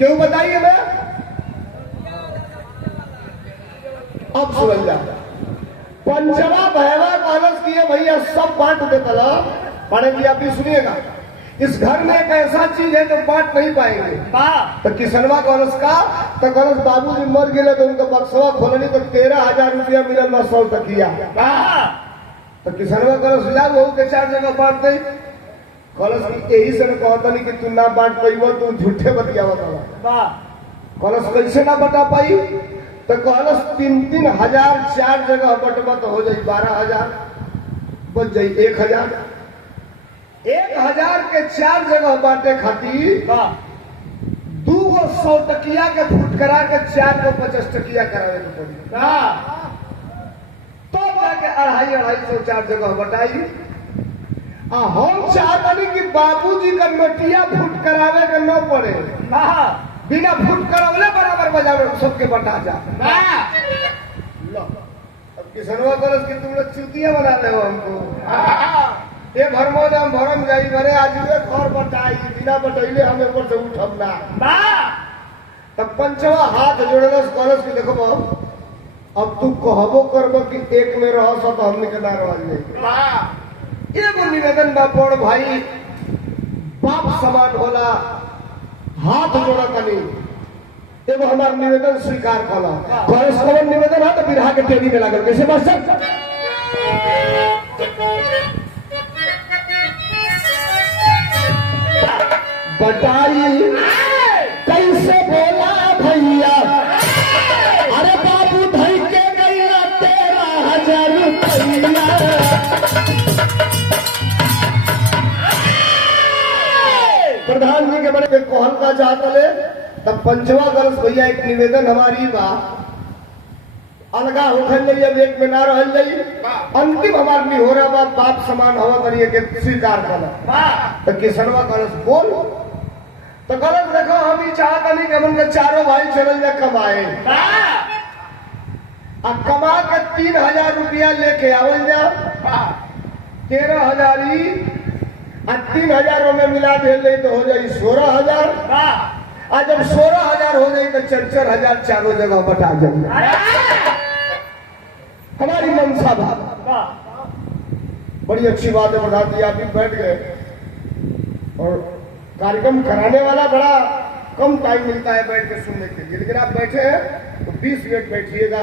क्यों बताइए मैं? अब सुन जा। पंचवा भैवा कॉलेज किए भैया सब बांट देता ला। पढ़े जी आप भी सुनिएगा, इस घर में एक ऐसा चीज है जो बांट नहीं पाएंगे। तो किसनवा कॉलेज का तो कॉलेज बाबूजी मर गए तो उनका बक्सवा खोलनी तो 13,000 रुपया मिलल ना 100 टकिया। तो किसनवा कॉलेज ला वो के 4 जगह बांट दे। कॉलेज की यही से कहता नहीं कि तू ना बांट पाई तू झूठे बतियावा। कॉलेज कैसे ना बता पाई? तो कॉलेज 3-3 हजार 4 जगह बटवा तो हो जाए 12,000 बच जाये 1,000। 1,000 के 4 जगह बांटे खातिर 2 गो 100 टकिया के फुट करा के 4 को 50 टकिया करावे के पड़ी। तो जाके 250-250 4 जगह बटाई। हम चाहते कि बाबूजी का नोटिया फुट करावे के न पड़े, बिना फुट करावले बराबर बाजार सबके बटा जा। अब किसनवा कॉलेज की तुम लोग चुतिया बना ले हमको। ये भरमोद हम भरम जाई भरे आज घर बटाई बिना बटैले हम ऊपर से उठब ना। तब पंचवा हाथ जोड़े कॉलेज के देखो अब तू कहबो करबो कि एक में रह सब हमने के ना रह जाए। एगो निवेदन बा बड़ भाई बाप समान होला, हाथ जोड़ा तनी एगो हमार निवेदन स्वीकार कला। कौन निवेदन है तो बिरहा के टेरी में लागल कैसे मास्टर बताई कैसे बोला भैया। अरे बाबू धई के गैया 13,000 रुपया। प्रधान जी के बड़े कोहल का चाहता ले तब पंचवा कलश भैया एक निवेदन हमारी बा अलगा होखल जाइए वेट में ना रहल जाइए। अंतिम हमार नहीं हो रहा बाप समान हवा करिए के स्वीकार करना। तो किसनवा कलश बोल तो कलश देखो हम ही चाहता नहीं कि हम उनके चारों भाई चल जाए कमाए। अब कमा के 3,000 रुपया लेके आवल जा 13,000 ही 3,000 में मिला दे तो हो जाए 16,000। आज जब 16,000 हो जाए तो 4,000 चारों जगह बटा जाए। हमारी मनसा बात बड़ी अच्छी बात है। बता दी आप भी बैठ गए और कार्यक्रम कराने वाला बड़ा कम टाइम मिलता है बैठ के सुनने के लिए, लेकिन आप बैठे हैं तो 20 मिनट बैठिएगा।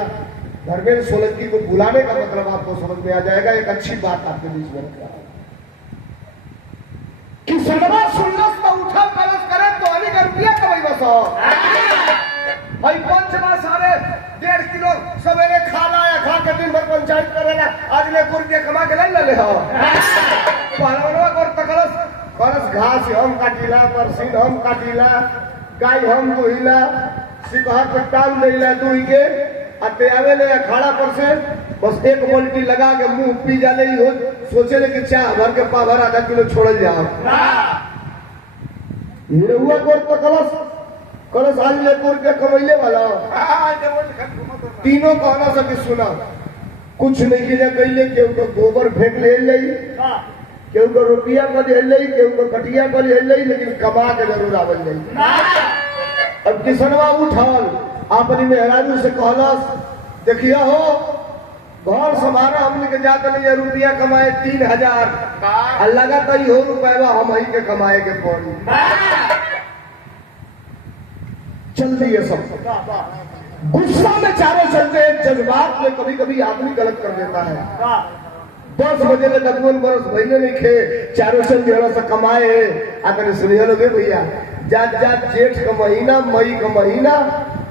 धर्मेंद्र सोलंकी को बुलाने का मतलब आपको समझ में आ जाएगा। एक अच्छी बात आपके बीच में रखा कि सदमा सुल्लस का उठा कलश करे तो अली का रुपया कमाई बसो भाई पंचमा सारे 1.5 किलो सवेरे खाना या खा के दिन भर पंचायत करेला आज ले रुपया कमा के नहीं ले हो। पहलवनवा कर तकलस कलश घास हम काटिला परसीन हम काटिला गाय हम दुहिला सिकहर पे टांग देला दुही के अते आवे ले अखाड़ा पर से बस एक बाल्टी लगा के मुंह पी जाले ही हो सोचे ले कि चाह भर के पाभर आधा किलो छोड़ल जाओ। ये हुआ कोर तो कलश आज ले कोर के कमैले वाला तीनों कहना सके सुना कुछ नहीं किया कैले केहू को गोबर फेंक ले लई केहू को रुपया को दे लई केहू को कटिया को ले लई लेकिन कमा के जरूर आवल जाई। अब किसनवा उठल अपनी मेहरारू से कहलस देखिया हो घर संभारा हमने के जाते नहीं रुपया कमाए 3,000 लगा तो हो रुपया हम ही के कमाए के पड़ी। चल दिए सब गुस्सा में चारों चलते हैं। जज्बात में कभी कभी आदमी गलत कर देता है। 10 बजे ले 10 बरस महीने नहीं खे चारों चल दिया से कमाए आकर सुनिए लोगे भैया जात जात जेठ का महीना मई का महीना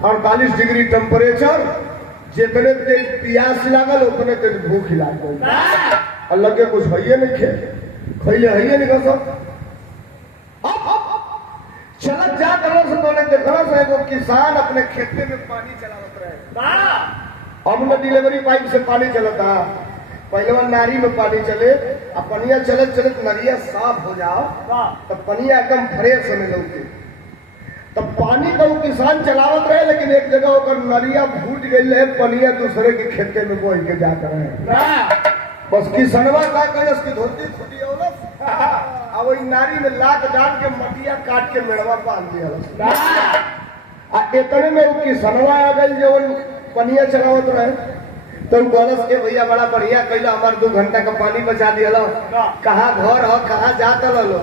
48 डिग्री टेम्परेचर जितने तेज प्यास लागल उतने तेज भूख लागल और लगे कुछ है नहीं खे खैले है नहीं सब चलत जा करो से तो देखो से एगो किसान अपने खेते में पानी चलावत रहे। अब न डिलीवरी पाइप से पानी चलता पहले नारी में पानी चले अब पनिया चलत चलत नरिया साफ हो जाओ तो पनिया एकदम फ्रेश होने लगती। तब पानी तो किसान चलावत रहे लेकिन एक जगह होकर नरिया फूट गई है पनिया दूसरे के खेते में बोल के जाकर रहे। बस किसनवा का कलश की धोती फूटी अब वही नारी में लात डाल के मटिया काट के मेड़वा बांध दिया। आ इतने में वो किसनवा आ गई जो पनिया चलावत रहे तो बोलस के भैया बड़ा बढ़िया कैला हमार 2 घंटा का पानी बचा दिया। कहाँ घर हो कहाँ जाता लो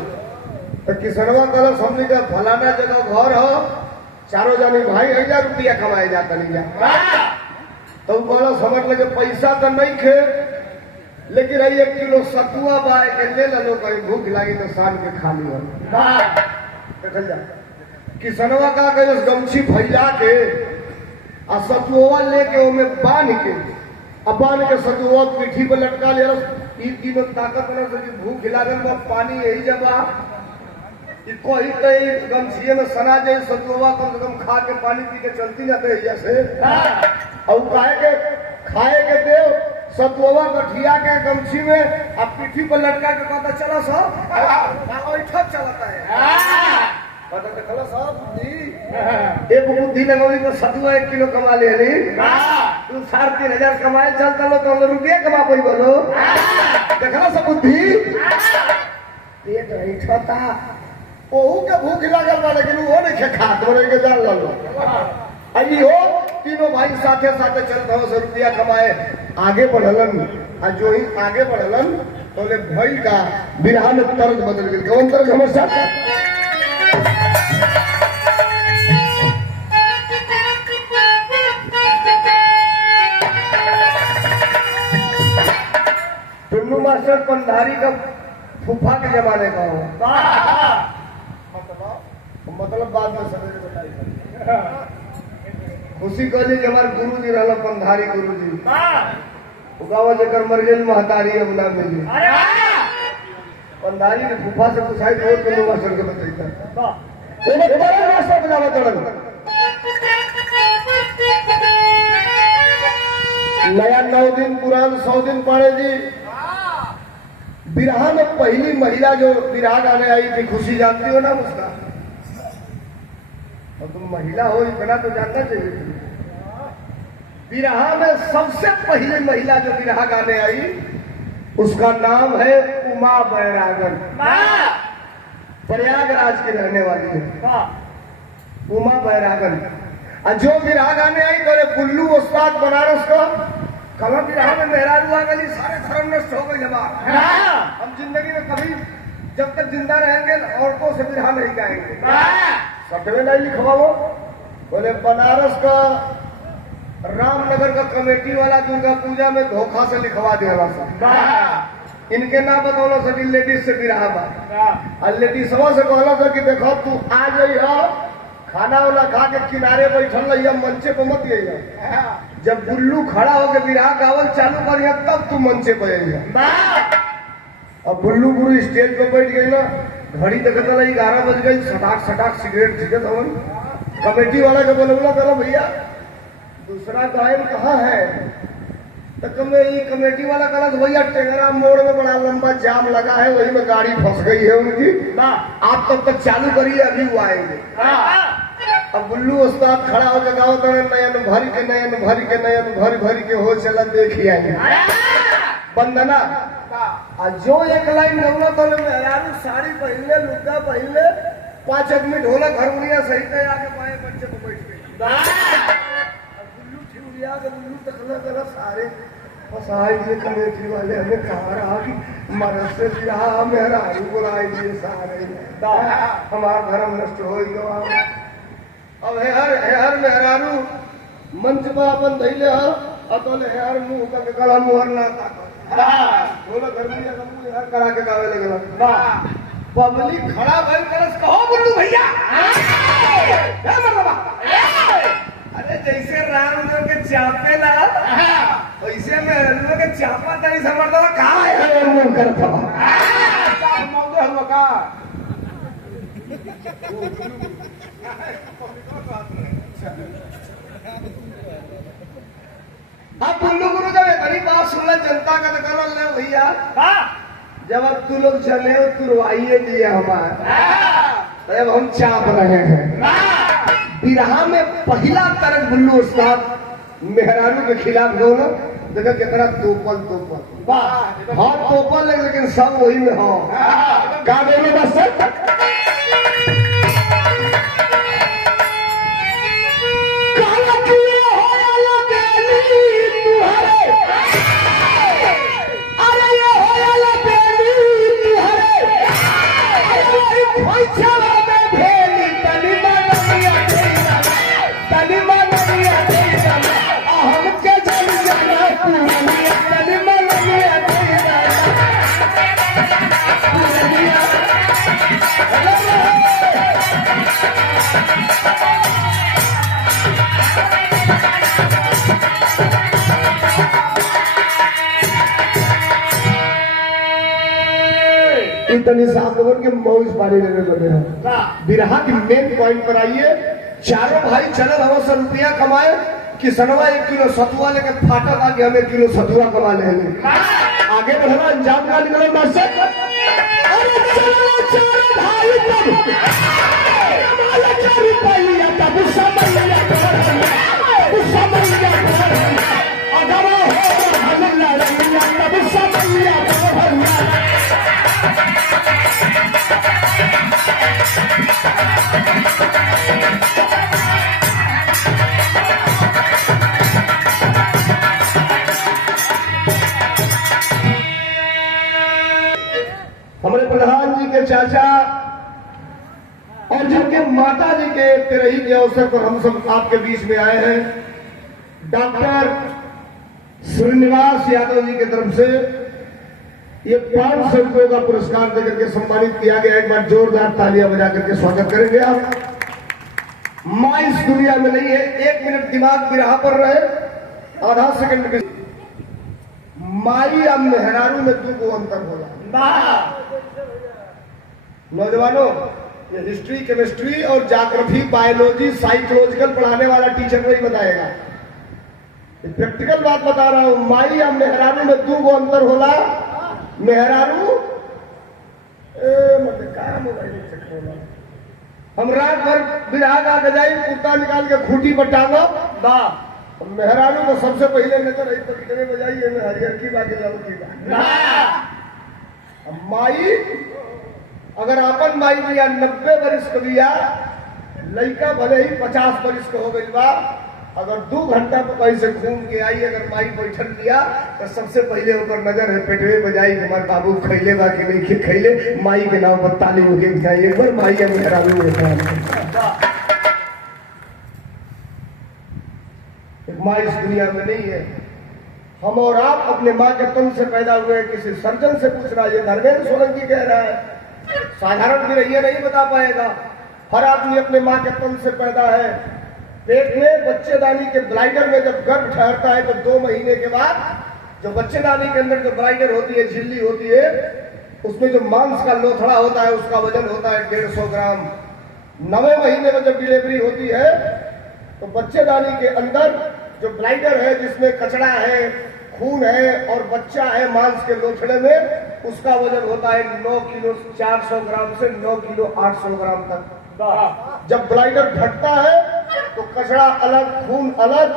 तो किसनवा कहल समझ के फलाना जगह घर हो, चारों जानी भाई 1000 रुपया कमाए जाता नहीं जा। तो बोला समझ लगे पैसा तो नहीं खे लेकिन 1 किलो सतुआ बाय के ले लो, कहीं भूख लगी तो शाम के खा लियो। देखल जा किसनवा का कहे गमछी फैला के आ सतुआ लेके ओमे बांध के अब बांध के सतुआ पीठी पर लटका ले। तीनों ताकत न से भूख लागल बा पानी यही जबा कोई कई गमछिए में सना जाए सतुआ कम से कम खा के पानी पी के चलती ना तो जैसे और खाए के देव सतुआ गठिया के गमछी में अब पीठी पर लटका के पता चला सब चलता है पता चला सब बुद्धि एक बुद्धि लगौली तो सतुआ 1 किलो कमा ले ली तू 3,500 कमाए चलता लो तो रुपये कमा पाई बोलो देखला सब बुद्धि पेट नहीं छोटा ओहू के भूख लागल बा लेकिन वो नहीं खा तोरे के जान लो अभी हो तीनों भाई साथे साथे चलता हो 100 रुपया कमाए आगे बढ़लन। आ जो ही आगे बढ़लन तो ले भाई का बिरहा में तर्ज बदल गई। कौन तर्ज हमर साथ टुन्नू मास्टर पंधारी का फूफा के जमाने का हो मतलब बाद में सवेरे बताई। खुशी कहली हमारे गुरु जी रहा पंधारी गुरु जी गाँव जकर मर गई महतारी अब ना मिली पंधारी के फूफा से पूछाई तो टुन्नू मास्टर के बताई नया 9 दिन पुरान 100 दिन पड़े जी। बिरहा में पहली महिला जो बिरहा गाने आई थी खुशी जानती हो ना उसका और तुम महिला हो इतना तो जानना चाहिए। बिरहा में सबसे पहले महिला जो बिरहा गाने आई उसका नाम है उमा बैरागन, प्रयागराज की रहने वाली है उमा बैरागन। और जो बिरहा गाने आई बोले बुल्लू उस्ताद बनारस का कल बिरहा में मेहरारू आ गई सारे धर्म नष्ट हो गई। हम जिंदगी में कभी जब तक जिंदा रहेंगे औरतों से बिरहा नहीं गाएंगे। सटवे नहीं लिखवाओ बोले बनारस का रामनगर का कमेटी वाला दुर्गा पूजा में धोखा से लिखवा दिया इनके ना बतौलो सभी लेडीज से बिरहा बा और लेडीज से कहला था कि देखो तू आ जाइए खाना वाला खा के किनारे बैठल रही मंचे पर मत गई जब बुल्लू खड़ा होकर बिरहा गावल चालू करिए तब तू मंचे पर आई। अब बुल्लू गुरु स्टेज पे बैठ गई ना घड़ी देखता 11 बज गई सटाक सिगरेट छिकत हवन कमेटी वाला के बोला करो भैया दूसरा गायन कहाँ है तो कमेटी वाला कहा भैया टेंगरा मोड़ में बड़ा लंबा जाम लगा है वही में गाड़ी फंस गई है उनकी आप तब तक चालू करिए अभी वो आएंगे। अब बुल्लू उस्ताद खड़ा होकर गाओ तो नयन भरी के हो चला देखिए आएंगे वंदना जो एक लाइन गवला तो मेहरारू साड़ी पहले लुगा पहले 5 आदमी ढोलक हारमोनिया सही से आके पाए बच्चे को बैठ गई बुल्लू ठिउरिया के बुल्लू तकला करा सारे फसाई ये कमेटी वाले हमें कहा रहा कि मरद से बिरहा मेहरारू बुलाई दिए सारे हमारा धर्म नष्ट हो गया। अब हेहर मेहरारू मंच पर अपन धैले अतोले हेहर मुंह का गला मुहर ना बोला धर्मिया का मुंह हेहर करा के गावे लगला पब्लिक खड़ा भइल करस कहो बुल्लू भैया हे मरवा अरे जैसे राम जो के चापे ला वैसे मेहरारू के चापा तरी समझ दो कहां है मुंह करता मौके हम का अब बुल्लू गुरु जब बड़ी बात सुन ले जनता का कर ले भैया जब अब तू लोग चले हो तुरवाइए दिए हमारे तब हम चाप रहे हैं। बिरहा में पहला तरक बुल्लू उस्ताद मेहरारू के खिलाफ दोनों देखा कितना तोपल वाह हाँ तोपल लेकिन सब वही में हो का बोले बस इतनी सातवन के मौज पानी लेने लगे हैं बिरहा की मेन पॉइंट पर आइए चारों भाई चलल हम 100 रुपया कमाए कि सनवा 1 किलो सतुआ लेकर फाटक आगे हमें 1 किलो सतुआ कमा ले आगे बढ़ना अंजाम का निकलो मास्टर अरे चलो चारों भाई तब समझ हमारे प्रधान जी के चाचा और जिनके माता जी के तिरही के अवसर पर हम सब आपके बीच में आए हैं डॉक्टर श्रीनिवास यादव जी की तरफ से ये 500 रुपये का पुरस्कार देकर के सम्मानित किया गया। एक बार जोरदार तालियां बजा करके स्वागत करेंगे आप। माँ इस दुनिया में नहीं है, 1 मिनट दिमाग बिरहा पर रहे, आधा सेकंड के माई अब मेहरारू में 2 को अंतर हो जाए। नौजवानों ये हिस्ट्री केमिस्ट्री और ज्योग्राफी बायोलॉजी साइकोलॉजिकल पढ़ाने वाला टीचर नहीं बताएगा, प्रैक्टिकल बात बता रहा हूं। माई अब मेहरारू में 2 को अंतर होला। मेहरारू हम रात भर बिरहा गा गजाई कुत्ता निकाल के खूटी पर टांगो बा मेहरारू को सबसे पहले नजर आई तो कितने बजाइए में हरियर की बात जाऊंगी माई अगर आपन माई भैया 90 वर्ष को दिया लड़का भले ही 50 वर्ष को हो गई बा अगर 2 घंटा तो कहीं से घूम के आई अगर माई बैठल दिया तो सबसे पहले ऊपर नजर है पेटवे बजाई हमारे बाबू खैले बा कि नहीं खैले माई के नाम पर ताली उगे जाए एक बार माई या मेहरारू माँ इस दुनिया में नहीं है। हम और आप अपने माँ के तन से पैदा हुए किसी सर्जन से पूछ रहा है, धर्मेंद्र सोलंकी कह रहा है, साधारण भी रहिए नहीं बता पाएगा। हर आदमी अपने माँ के तन से पैदा है। पेट में बच्चेदानी के ब्लाइडर में जब गर्भ ठहरता है तो 2 महीने के बाद जो बच्चेदानी के अंदर जो ब्लाइडर होती है, झिल्ली होती है, उसमें जो मांस का लोथड़ा होता है उसका वजन होता है 150 ग्राम। 9वें महीने में जब डिलीवरी होती है तो बच्चेदानी के अंदर जो ब्लाइडर है जिसमें कचड़ा है, खून है और बच्चा है मांस के लोथड़े में, उसका वजन होता है 9 किलो 400 ग्राम से 9 किलो 800 ग्राम तक। जब ब्लाइडर फटता है तो कचड़ा अलग, खून अलग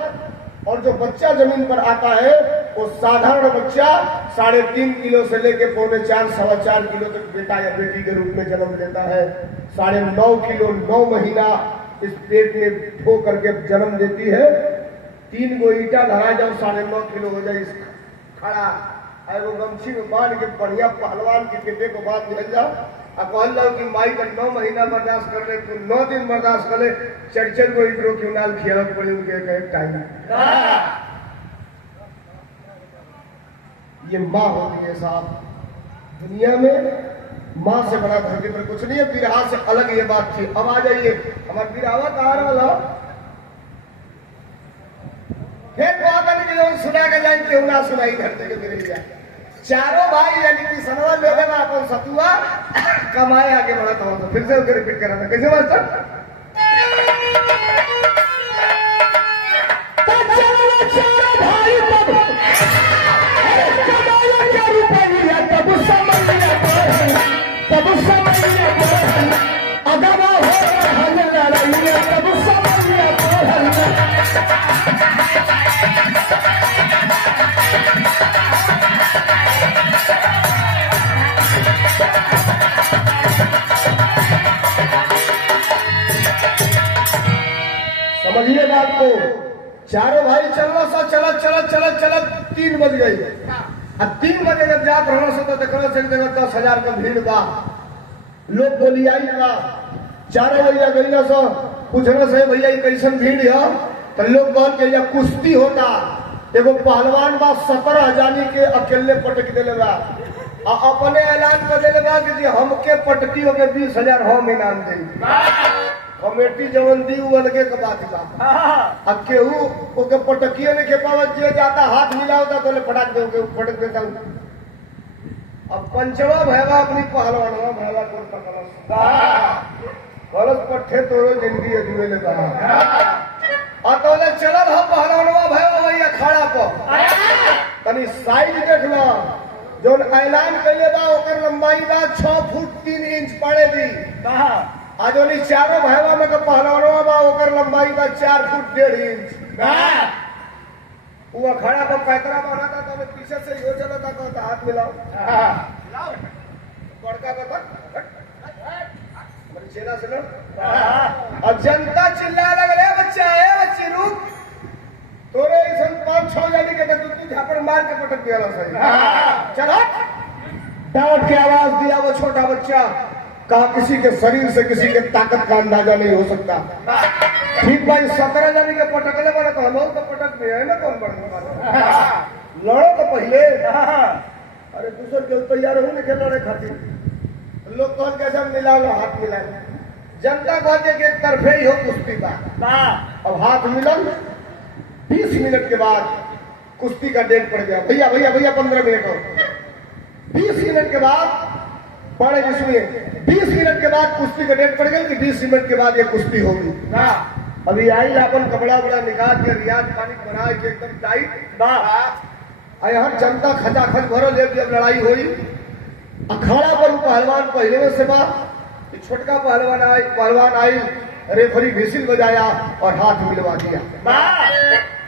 और जो बच्चा जमीन पर आता है वो साधारण बच्चा 3.5 किलो से लेकर 4.25 4.25 किलो तक बेटा या बेटी के रूप में जन्म लेता है। 9.5 किलो 9 महीना इस पेट में ठो करके जन्म देती है। 3 गो ईटा धरा जाओ 9.5 किलो हो जाए खड़ा, एगो गमछी में बांध के बढ़िया पहलवान के पेटे को बांध मिल जाओ और कहल जाओ कि माई का 9 महीना बर्दाश्त कर ले, तू 9 दिन बर्दाश्त कर ले, 4 गो ईटो क्यों नाल खिया पड़े उनके टाइम। ये माँ होती है साहब। दुनिया में माँ से बड़ा धरती पर कुछ नहीं है। बिरहा से अलग ये बात थी। अब आ जाइए हमारा बिरहावा कहा रहा सुना के जाए क्यों ना सुनाई धरती के मेरे लिए। चारों भाई यानी कि सनवा ले लेना अपन सतुआ कमाए आगे बढ़ा था। तो फिर से उसे रिपीट कराना कैसे मास्टर? समझिए बात को। चारों भाई चलना सा चलत चलत चलत चलत 3 बज गई। अब 3 बजे जब जात रहना से तो देखना से 10,000 का भीड़ बा, लोग बोली आई बा। 4 भैया गई सो पूछना से भैया ये कैसन भीड़ है, तो लोग कहल के कुश्ती होता। एगो पहलवान बा 17 जानी के अकेले पटक दिले बा, अपने ऐलान कर दिले बा कि हमके पटकी हो के 20,000 हम इनाम दे। कमेटी जवन दी वो अलगे के बात बा। अब केहू ओके पटकिए ने के पावत जे जाता हाथ मिलावता तो ले पटक दे के पटक देता हूं। अब पंचवा भैया अपनी पहलवानवा भैया को पकड़स कलस पट्ठे तोरो जिंदगी अजुए ले बा। अतोले चलल हम पहलवानवा भैया अखाड़ा पर तनी साइज देख लो। जोन ऐलान कइले बा ओकर लंबाई बा 6 फुट 3 इंच पड़े दी। आजोनी चारों भैया में के पहलवानवा बा ओकर लंबाई बा 4 फुट 1.5 इंच। वो अखाड़ा पर पैतरा बना था तो पीछे से यो चला था तो हाथ मिलाओ बड़का का चेला से लो। अब जनता चिल्ला लगे बच्चा है बच्चे रुक तोरे 5-6 जाने के तू झापड़ मार के पटक दिया सही। चलो डांट के आवाज दिया वो छोटा बच्चा, कहा किसी के शरीर से किसी के ताकत का अंदाजा नहीं हो सकता। ठीक भाई 17 जाने के पटकले वाला तो हम तो पटक में है ना कौन बड़ा लड़ो तो पहले। अरे दूसर के तैयार हो नहीं लड़े खातिर लोग कौन के जब मिला लो हाथ मिला। जनता कहते कि एक तरफे ही हो कुश्ती का। अब हाथ मिलन 20 मिनट के बाद कुश्ती का डेट पड़ गया। भैया भैया भैया 15 मिनट और 20 मिनट के बाद पड़े जिसमें 20 मिनट के बाद कुश्ती का डेट पड़ गया कि 20 मिनट के बाद ये कुश्ती होगी। अभी आई अपन कपड़ा वपड़ा निकाल के रियाज पानी बना के एकदम टाइट यहाँ जनता खचाखच भरल है कि अब लड़ाई हुई। अखाड़ा पर पहलवान पहले में से बा छोटका पहलवान आई रेफरी विसिल बजाया और हाथ मिलवा दिया।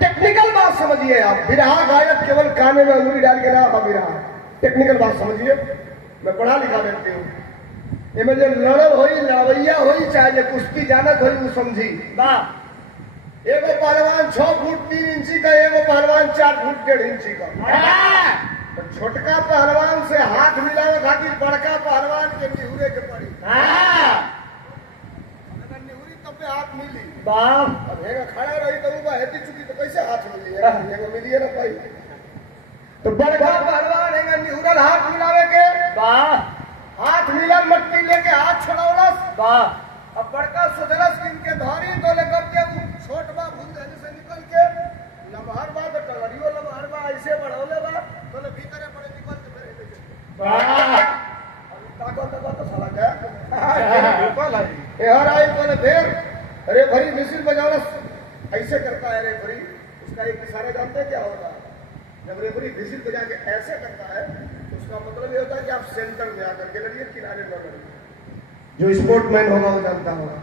टेक्निकल बात समझिए आप, बिरहा गायक केवल काने में अंगुली डाल के ना बिरहा। टेक्निकल बात समझिए, मैं पढ़ा लिखा व्यक्ति हूँ। इनमें जो लड़ल होई लड़वैया होई चाहे कुश्ती जानत होई वो समझी। एगो पहलवान 6 फुट 3 इंची का, एगो पहलवान 4 फुट 1.5 इंची का। तो छोटका पहलवान से हाथ मिलावे खातिर बड़का पहलवान के निहुरे के पड़ी। अगर निहुरी तब पे हाथ मिली अब हेगा खड़ा रही तो वो हेती चुकी तो कैसे हाथ मिली है मिलिए ना पाई। तो बड़का पहलवान हेगा निहुरल हाथ मिलावे के हाथ मिलल मट्टी लेके हाथ छोड़ौलस। अब बड़का सुधरस इनके धारी तो ले कब के छोट बा भूल से निकल के लमहर बा तो टलरियो लमहर बा ऐसे बढ़ौले बा तो ले भीतर पड़े निकल के मेरे ताकत तो साला गया यार आई बोले फिर रेफरी मिसिल बजावस ऐसे करता है रेफरी। उसका एक इशारा जानते हैं क्या होगा? जब रेफरी मिसिल बजा के ऐसे करता है तो उसका मतलब ये होता है कि आप सेंटर में आकर के लड़िए, किनारे न लड़िए। जो स्पोर्टमैन होगा वो जानता होगा।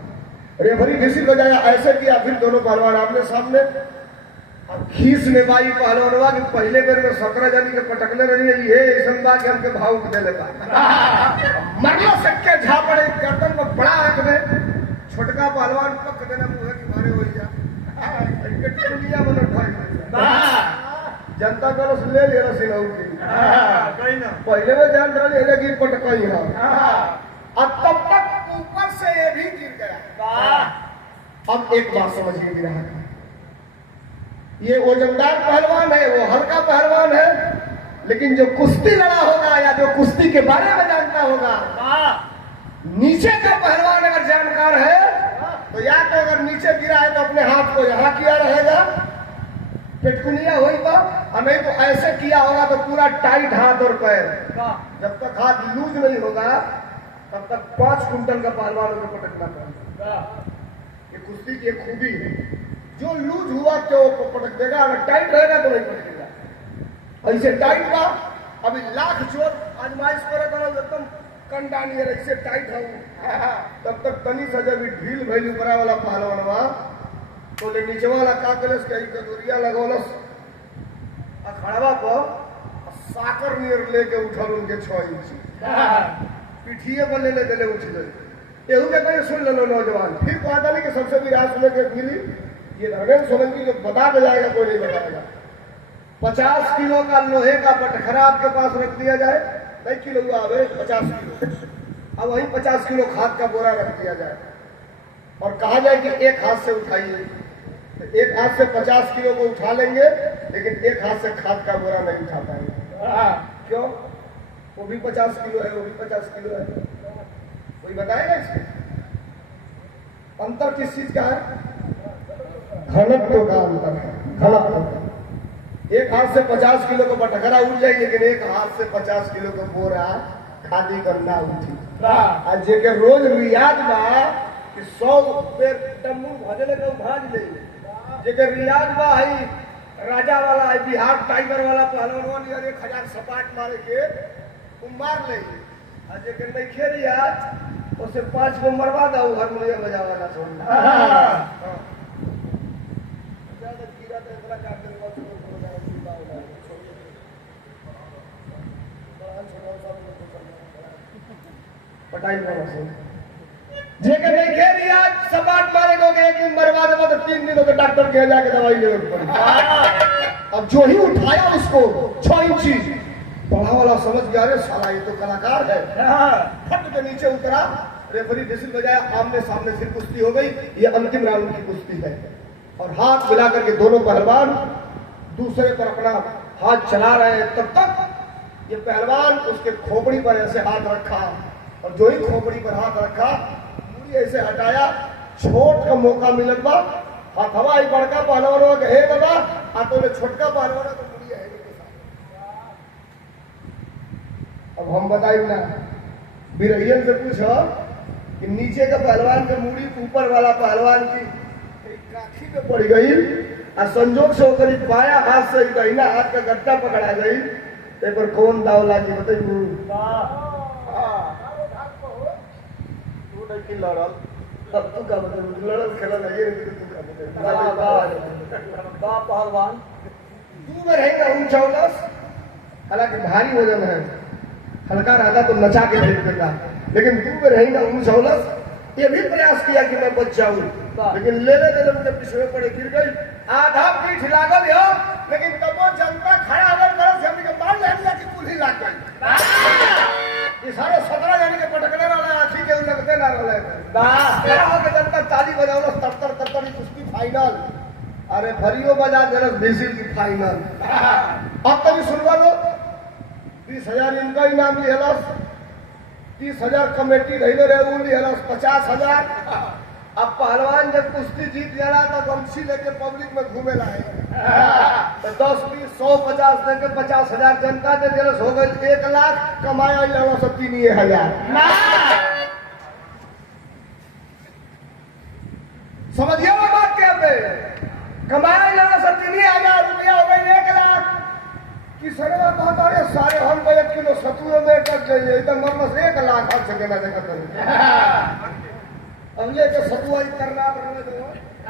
रेफरी मिसिल बजाया ऐसे किया, फिर दोनों पहलवान आमने सामने। अब खींच ने बाई पहलवानवा कि पहले बेर में 17 जानी के पटकले रही है ये ऐसा बा कि हमके भाव दे लेता मरलो सके झापड़े गर्दन में बड़ा आंख में छोटका पहलवान पक देना मुंह की मारे हो जा लिया जनता का रस ले ले रस पहले में जान रहा कि पटकाई अब तब तक ऊपर से ये भी गिर गया। अब एक बात समझिए गिरा, ये वजनदार पहलवान है, वो हल्का पहलवान है, लेकिन जो कुश्ती लड़ा होगा या जो कुश्ती के बारे में जानता होगा, नीचे का पहलवान अगर जानकार है तो या तो अगर नीचे गिरा है तो अपने हाथ को यहाँ किया रहेगा, पेटकुनिया होगा, और नहीं तो ऐसे किया होगा तो पूरा टाइट हाथ और पैर। जब तक हाथ लूज नहीं होगा तब तक 5 कुंटल का पहलवान को पटकना पड़ेगा। ये कुश्ती की खूबी है, जो लूज हुआ तो पटक देगा, अगर टाइट रहेगा तो नहीं पटकेगा। ऐसे टाइट का अभी लाख चोर आजमाइश करे एकदम कंडानी है ऐसे टाइट है तब तक तनी सा जब ढील भैल ऊपरा वाला पहलवानवा तो ले नीचे वाला का कलस के कटोरिया लगौलस अखाड़वा पर साकर नियर लेके उठल उनके 6 इंची पिठिए पर ले दिले उठ गए। एहू के कहीं सुन लो नौजवान, फिर कहता नहीं कि सबसे विराट लेके मिली ये धर्मेंद्र सोलंकी जो बता दे जाएगा कोई नहीं बताएगा। 50 किलो का लोहे का बटखरा आपके पास रख दिया जाए, 1 किलो हुआ, 50 किलो, अब वही 50 किलो खाद का बोरा रख दिया जाए और कहा जाए कि एक हाथ से उठाइए, एक हाथ से 50 किलो को उठा लेंगे, लेकिन एक हाथ से खाद का बोरा नहीं उठा पाएंगे। क्यों? वो भी 50 किलो है, वो भी 50 किलो है। कोई बताएगा इसके अंतर किस चीज का है? घनत्व का अंतर है, घनत्व। एक हाथ से 50 किलो का बटखरा उठ जाए, लेकिन एक हाथ से 50 किलो का बोरा खादी करना उठी। आज जे के रोज रियाज बा कि 100 बेर टम्मू भजले के भाज ले, जे के रियाज बा है राजा वाला है, बिहार टाइगर वाला पहलवान 1000 सपाट मारे के मार ले, आज जे के नहीं खेल रियाज उसे 5 गो मरवा दो हारमोनियम बजावाला छोड़। पटाई जेकर नहीं खेली आज सपाट मारे दोगे, एक दिन मरवा देगा तो 3 दिनों के डॉक्टर के जाके दवाई लेने पड़ेगी। अब जो ही उठाया उसको 6 इंची बड़ा वाला समझ गया, अरे साला ये तो कलाकार है, फट के नीचे उतरा, रेफरी विसिल बजाया, आमने सामने फिर कुश्ती हो गई। ये अंतिम राउंड की कुश्ती है और हाथ मिला करके दोनों पहलवान दूसरे पर अपना हाथ चला रहे हैं। तब तक ये पहलवान उसके खोपड़ी पर ऐसे हाथ रखा और जो ही खोपड़ी पर हाथ रखा, मुड़ी ऐसे हटाया, छोट का मौका मिलत बा, हाथ हवा ही बड़का पहलवान हे दबा, हाथों में छोटका पहलवान तो मुड़ी है। अब हम बताइए ना, बिरहियन से पूछो कि नीचे का पहलवान के मुड़ी ऊपर वाला पहलवान की काखी में पड़ गई और संजोग से होकर बाया हाथ से दाहिना हाथ का गट्टा पकड़ा गई, एक बार कौन दावला की बताइए। लड़ल तब तू का मतलब लड़ल खेला लगे पहलवान तू में रहेगा ऊंचा उलस, हालांकि भारी वजन है, हल्का रहता तो नचा के फेंक देता, लेकिन तू में रहेगा ऊंचा उलस। ये भी प्रयास किया कि मैं बच जाऊं, लेकिन लेने देने उनके पिछड़े पड़े, गिर गई, आधा पीठ लागल हो, लेकिन तब वो जनता खड़ा अगर तरह से हमने मार लिया कि कुल्ही लाग गई। सारे 17 जाने के पटकने वाला आखी के लगते ना रहे, जनता ताली बजाओ, तत्तर तत्तर कुश्ती फाइनल, अरे भरियो बजा दे बेसिल की फाइनल। अब तभी सुनवा लो, 20,000 इनका इनाम लिहलस, 30,000 कमेटी रही रहे लिहलस, 50,000। अब पहलवान जब कुश्ती जीत जाला तो गमछी लेके पब्लिक में घूमे लाए, तो 10, 20, 100, 50 देके 50,000 जनता दे दिलस, हो गई 1 लाख, कमाया लाना सब 3,000। समझिए वो बात क्या पे, कमाया लाना सब 3,000 रुपया हो गई 1 लाख। किसनवा कहता है सारे हम को 1 किलो सतुए में टक जाइए, इधर मरना 1 लाख हर से देना देखा अब लेके सतुआ करना रहने दो,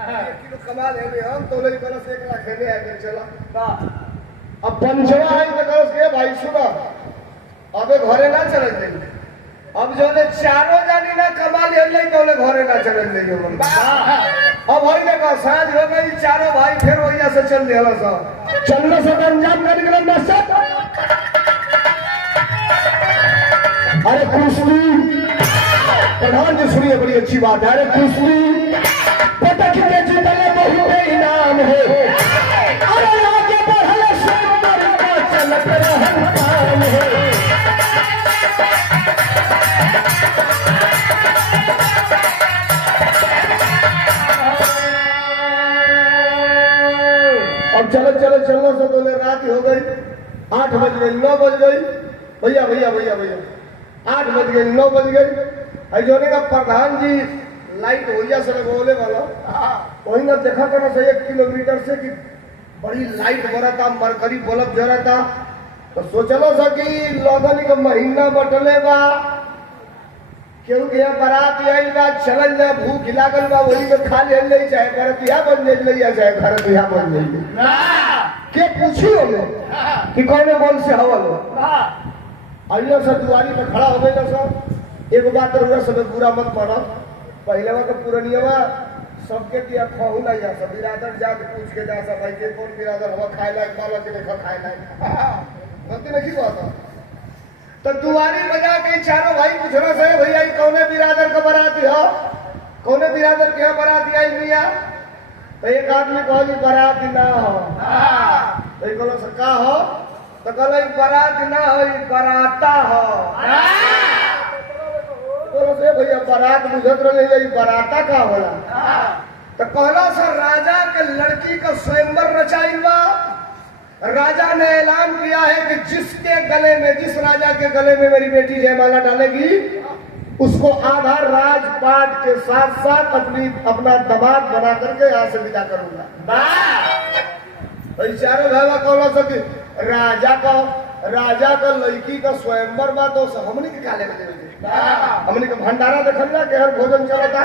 1 किलो कमा लेंगे हम तो ले बरस 1 लाख देने आए चला। अब पंचवा है तो बरस के भाई सुनो, अबे घरे ना चले जाइए, अब जो ने चारों जानी ना कमा ले नहीं तो ले घरे ना चले जाइए। अब भाई ने कहा साँझ हो गई, चारों भाई फिर वही से चल दिया सब, चलने से अंजाम कर निकला नशा। अरे कुश्ती प्रधान जी सुनिए, बड़ी अच्छी बात है। अरे कुश्ती पटक के जीतने बहुत इनाम है, अरे आगे बढ़ले सुंदर का चलत रहन काम है। अब चलने से तो रात हो गई, 8 बज गई, 9 बज गई, भैया भैया भैया भैया 8 बज गई, 9 बज गई। जोने का प्रधान जी लाइट होइया से बोले वाला वही ना देखा करना से 1 किलोमीटर से कि बड़ी लाइट बरा था, मरकरी बल्ब जरा था, तो सोचलो सा कि लगन का महीना बटले बा, केहू के बारात आई बा, चलल जा, भूख लागल बा, वही में खा ले चाहे बरतिया बन जाइए या चाहे घरतिया बन जाइए, के पूछी हमें कि कौन बोल से हवा लो आइयो सब दुआरी पर खड़ा हो गई। सब एक बात रहुआ सब बुरा मत मानो, पहले तो पुरनिया सबके दिया खाऊ नहीं जा सब बिरादर जाके पूछ के जा सब भाई के कौन बिरादर हवा खाए लायक बालक के देखा खाए लायक गलती नहीं बात तो दुआरी बजा के चारों भाई पूछना से भैया कौने बिरादर का बराती हो कौने बिरादर के बराती आई भैया तो एक आदमी कहली बराती ना हो तो कहलो से का हो तो कहलो बरात ना हो बराता हो तो से भैया बारात बुझत रहे बराता का होला तो कहला सर राजा के लड़की का स्वयंवर रचाई बा राजा ने ऐलान किया है कि जिसके गले में जिस राजा के गले में मेरी बेटी जयमाला डालेगी उसको आधा राजपाट के साथ साथ अपना दमाद बना करके यहाँ से विदा करूंगा चारों भाई कहला सके राजा का लड़की का स्वयंवर बा तो हमने के काले में हमने के भंडारा देखल ना के हर भोजन चलता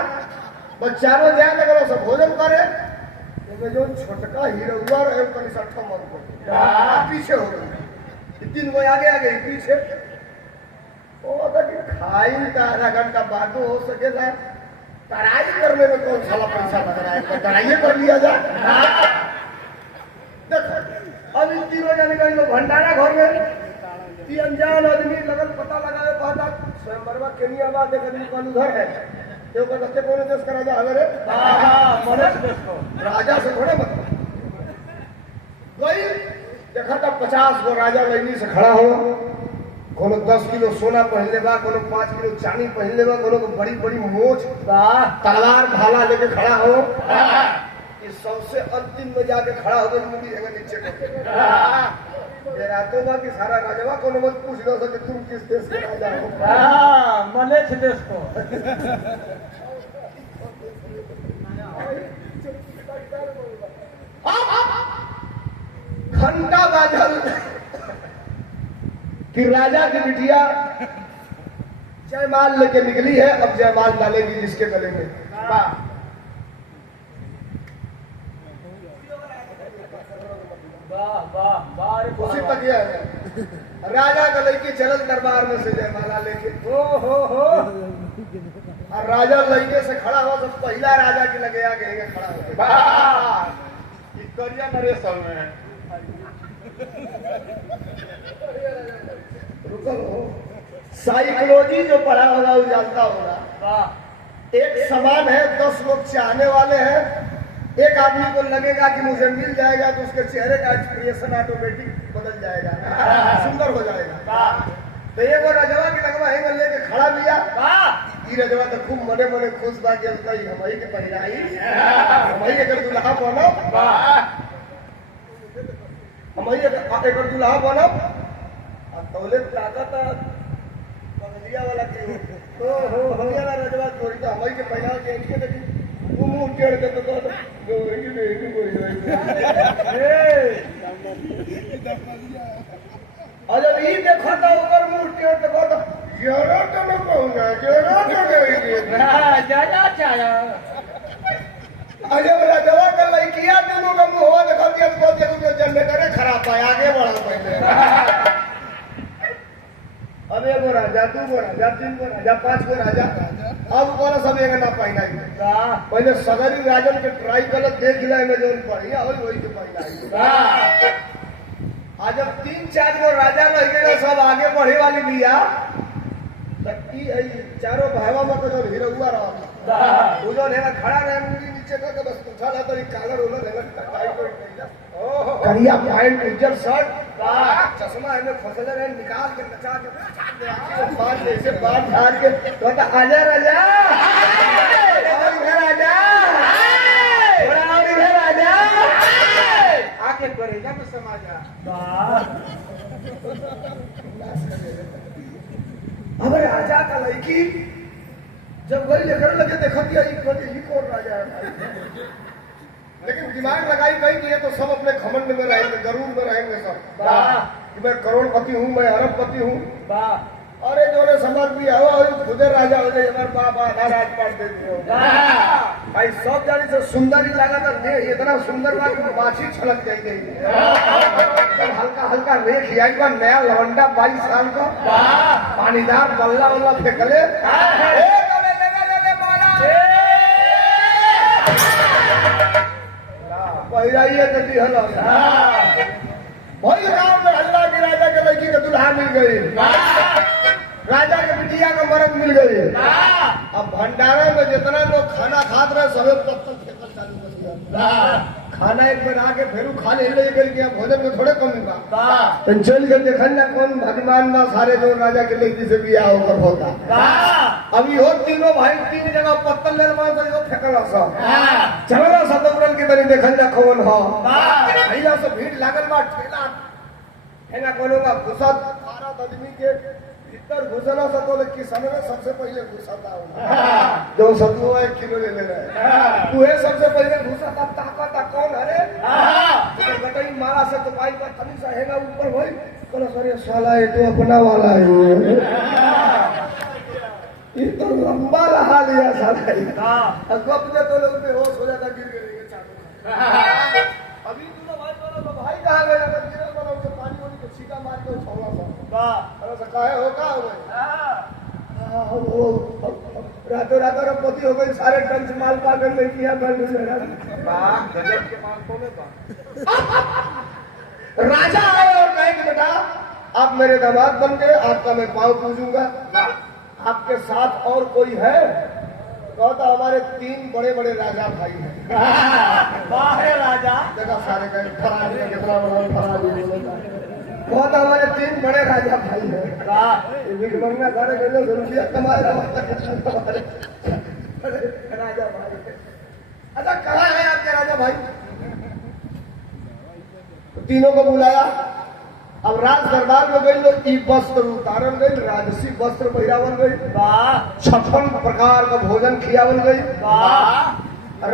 बस चारों जाए लगल सब भोजन करे जो छोटका हीरोआ रहे कनी सट्ठा मन को पीछे हो गए तीन गो आगे आगे पीछे ओ कि खाई का आधा घंटा बाद हो सकेगा तराई करने में कौन साला पैसा लग रहा है तो तराई कर लिया जाए देखो अभी तीनों जाने का भंडारा घर में अनजान आदमी लगल पता लगावे कहता स्वयंवरवा केनिया बा देख आदमी कौन उधर है तो कहते कौन देश का राजा हवे रे मनेश देश को राजा से थोड़े मतलब कोई देखा था 50 गो राजा लाइनी से खड़ा हो कोनो 10 किलो सोना पहन लेबा कोनो 5 किलो चांदी पहन लेबा कोनो बड़ी बड़ी मोछ तलवार भाला लेके खड़ा हो ये सबसे अंतिम में जाके खड़ा हो गई मुड़ी है नीचे को ये रातों बा कि सारा राजवा कोनो मत पूछ लो कि तुम किस देश के राजा हो मलेच्छ देश को घंटा बाजल कि राजा की बिटिया जयमाल लेके निकली है अब जयमाल डालेगी जिसके गले में उसी तक राजा का लड़की चलल दरबार में से जयमाला लेके हो और राजा लड़के से खड़ा हो तो पहला राजा के लगे आगे खड़ा हो करिया नरेश में साइकोलॉजी जो पढ़ा होगा वो जानता होगा एक समान है 10 लोग चाहने वाले हैं एक आदमी को लगेगा कि मुझे मिल जाएगा तो उसके चेहरे का एक्सप्रेशन ऑटोमेटिक बदल जाएगा सुंदर हो जाएगा तो ये वो रजवा की लगवा है लेके खड़ा लिया रजवा तो खूब मने मने खुश बा के हमारी के पहिराई हमारी अगर दुल्हा बनो हमारी अगर दुल्हा बनो तौले ताकत बंगलिया वाला की तो हो वाला रजवा चोरी तो हमारी के पहिरा के इसके देखी वो मुंह टेढ़ के तो जब ये देखा था ऊपर मुंह टेढ़ देखा था जरा तो न कहूंगा जरा तो नहीं जाया चाया अरे वाला दवा का लड़किया दोनों का मुंह हुआ देखा दिया तो देखो जनरेटर खराब है आगे बढ़ा पहले अब एक गो राजा 2 गो राजा 3 गो राजा 5 गो राजा अब कौन सब एक ना पहिना पहले सगरी राजन के ट्राई कर देख लिया में जोन बढ़िया हो वही के पहिना आज जब 3-4 गो राजा लगे सब आगे बढ़े वाली बिया चारों भाईवा में तो जो हिरहुआ रहा वो जो है खड़ा रहे मुड़ी नीचे का बस उठा ला तो कागर उलट है करिया पैंट उज्जर शर्ट चश्मा है फसले रहे निकाल के नचा के बाल जैसे बाल झाड़ के तो आजा राजा और इधर आजा और इधर आजा आके करेगा तो समाजा अब राजा का लड़की जब वही लेकर लगे देखा दिया ये कौन राजा है लेकिन दिमाग लगाई कहीं किए तो सब अपने घमंड में रहेंगे गरूर में रहेंगे सब कि मैं करोड़पति हूँ मैं अरबपति हूँ अरे जो ने समझ भी हुआ खुदे राजा हो जाए हमारे बाबा राजपाट दे दियो भाई सब जानी से सुंदर ही लगा था देह इतना सुंदर बात कि माछी छलक गई हल्का हल्का रेख लिया एक बार नया लवंडा 22 साल का पानीदार बल्ला वल्ला फेंकले पहिराइए तो दिहल वही गांव में हल्ला की राजा के लड़की के दुल्हा मिल गई, राजा के बिटिया का मर्द मिल गई। अब भंडारे में जितना लोग खाना खाते रहे सबे पत्थर फेंकल चालू कर दिया। खाना एक बना के फिर खा ले गया, भोजन में थोड़े कमी बा। तो चल के देखल ना कौन भगवान ना सारे जो राजा के लड़की से बिया होकर होगा। अभी हो तीनों भाई तीन जगह पत्थर ले फेंकल सब चलो सब दौड़ल के तरी देखल जा कौन हो। भैया से भीड़ लागल बा, ठेला ठेला कोनो का घुसा 12 आदमी के भीतर घुसना सको किसान में सबसे पहले घुसाता हूँ जो सतुआ 1 किलो ले रहे तू सबसे पहले घुसा तब ताकत कौन अरे गटई मारा से तो भाई का थली सा हैगा ऊपर भाई कल सर साला है तो अपना वाला है ये तो लंबा रहा लिया साला गप दे तो लोग बेहोश हो जाता गिर गिर चालू अभी तू तो भाई कहाँ गया गिरल वाला उसे पानी वाली के छीका मार के उठावा सा काहे हो का वो रातों रातों पति हो गई सारे टन से माल पा कर लेके आ बंद गजब के माल कौन राजा आए और कहे कि बेटा आप मेरे दामाद बन गए, आपका मैं पाँव पूजूंगा, आपके साथ और कोई है? कहता हमारे 3 बड़े बड़े राजा भाई हैं। बाहर राजा देखा सारे कहे फरारी कितना बड़ा फरारी बहुत हमारे 3 बड़े राजा भाई हैं। भिखमंगा सारे गए रुपया कमाए राजा भाई। अच्छा कहाँ है आपके राजा भाई? तीनों को बुलाया। अब राज दरबार में गई लोग ई वस्त्र उतारल गई, राजसी वस्त्र पहिरावल गई, 56 प्रकार का भोजन खियावल गई।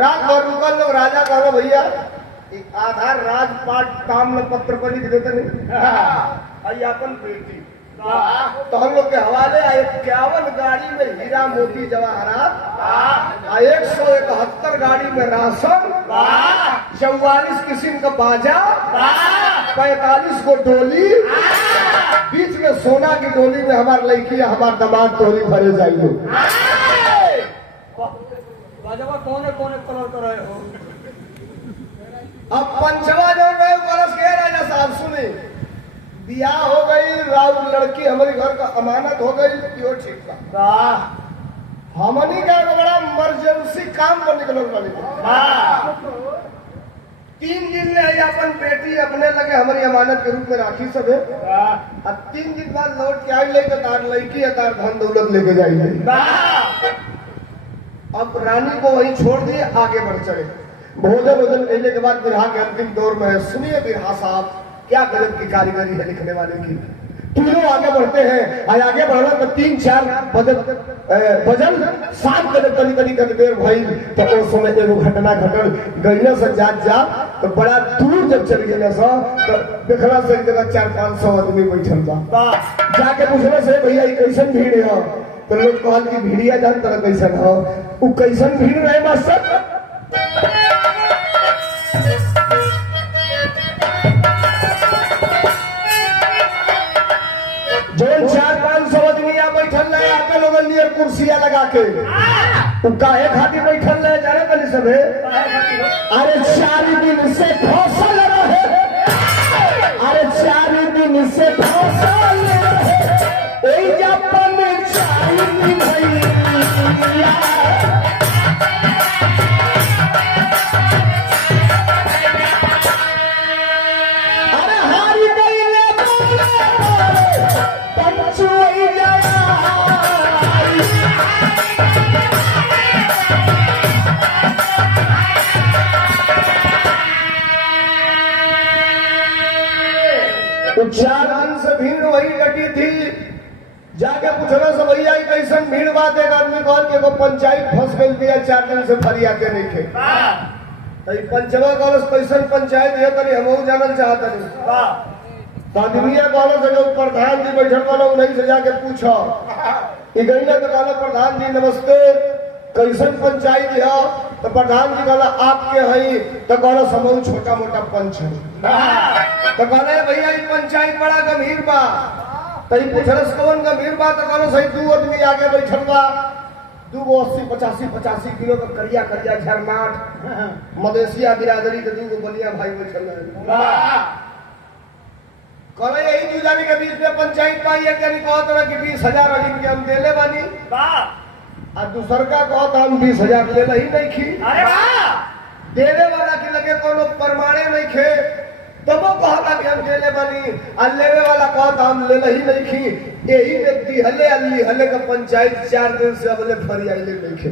रात भर रुकल लोग। राजा कहा भैया एक आधार राजपाट ताम्र पत्र पर लिख देते नहीं अपन बेटी तो हम लोग के हवाले 51 गाड़ी में हीरा मोती जवाहरात, 171 गाड़ी में राशन, 44 किस्म का बाजा, 45 को डोली, बीच में सोना की डोली में हमारे लड़की हमारे दामाद डोली भरे जाइए। कौन कलर कर रहे हो? अब पंचवा जो गए कलश के राजा साहब सुने बियाह हो गई, राउत लड़की हमारे घर का अमानत हो गई, यो ठीक था। हमनी का बड़ा इमरजेंसी काम पर निकल पड़े। 3 दिन में अपन बेटी अपने लगे हमारी अमानत के रूप में राखी सब है। 3 दिन बाद लौट के आई लेके तार लड़की है तार धन दौलत लेके जाएगी। अब रानी को वहीं छोड़ दिए, आगे बढ़ चले। भोजन वोजन लेने के बाद बिरहा के अंतिम दौर में है। सुनिए बिरहा साहब क्या गजब की कारीगरी है लिखने वाले की। तीनों आगे बढ़ते हैं, आगे बढ़ना तो 3-4 भजन 7 कदम कनी कर देर भाई तो उस समय एगो घटना घटल गैया से जा तो बड़ा दूर जब चल गए तो देखला से जगह 400-500 आदमी बैठल बा। जाके पूछने से भैया ये कैसन भीड़ है? तो लोग कहल की भीड़िया जान तरह कैसन हो? वो कैसन भीड़ रहे मास्टर? जो 400-500 आदमी बैठल रहे आपके लोग लिए कुर्सियां लगा के काहे खातिर बैठल रहे जाने वाली सब है? अरे 4 दिन से फसल रहे, अरे 4 दिन से फसल रहे जापन 4 दिन भैया तो 4 दिन से भीड़ वही लगी थी। जाके पूछना सब भैया कैसन भीड़ बात है? आदमी कौन के पंचायत फंस गई थी 4 दिन से फरियाते नहीं थे। पंचवा कॉलेज कैसन पंचायत है तरी हम जानल चाहता नहीं। तो आदमिया कॉलेज से जो प्रधान जी बैठल वाला उन्हीं से जाके पूछो गईला तो कहला प्रधान जी नमस्ते कैसन पंचायत है? तो प्रधान जी कहला आपके है? तो कहला समूह छोटा मोटा पंच है। तो कहले भैया ये पंचायत बड़ा गंभीर बा। तो पूछलस कौन गंभीर बा? तो कहलो सही 2 आदमी आगे बैठल बा, दूगो 80-85 किलो का करिया करिया झरनाट मदेशिया बिरादरी के दूगो बलिया भाई बैठल करे यही जुजानी के बीच में पंचायत पाई है यानी कहत रहा कि 20,000 अजीब के हम देले बानी आ दूसर का कहत हम 20,000 ले ही नहीं खी। अरे वाह देने वाला के लगे कोनो परमाणे नहीं खे तब वो कहता कि हम देले बानी आ लेवे वाला कहता हम ले ही नहीं खी। यही व्यक्ति हले अल्ली हले का पंचायत 4 दिन से अबले फरियाइले नहीं खे।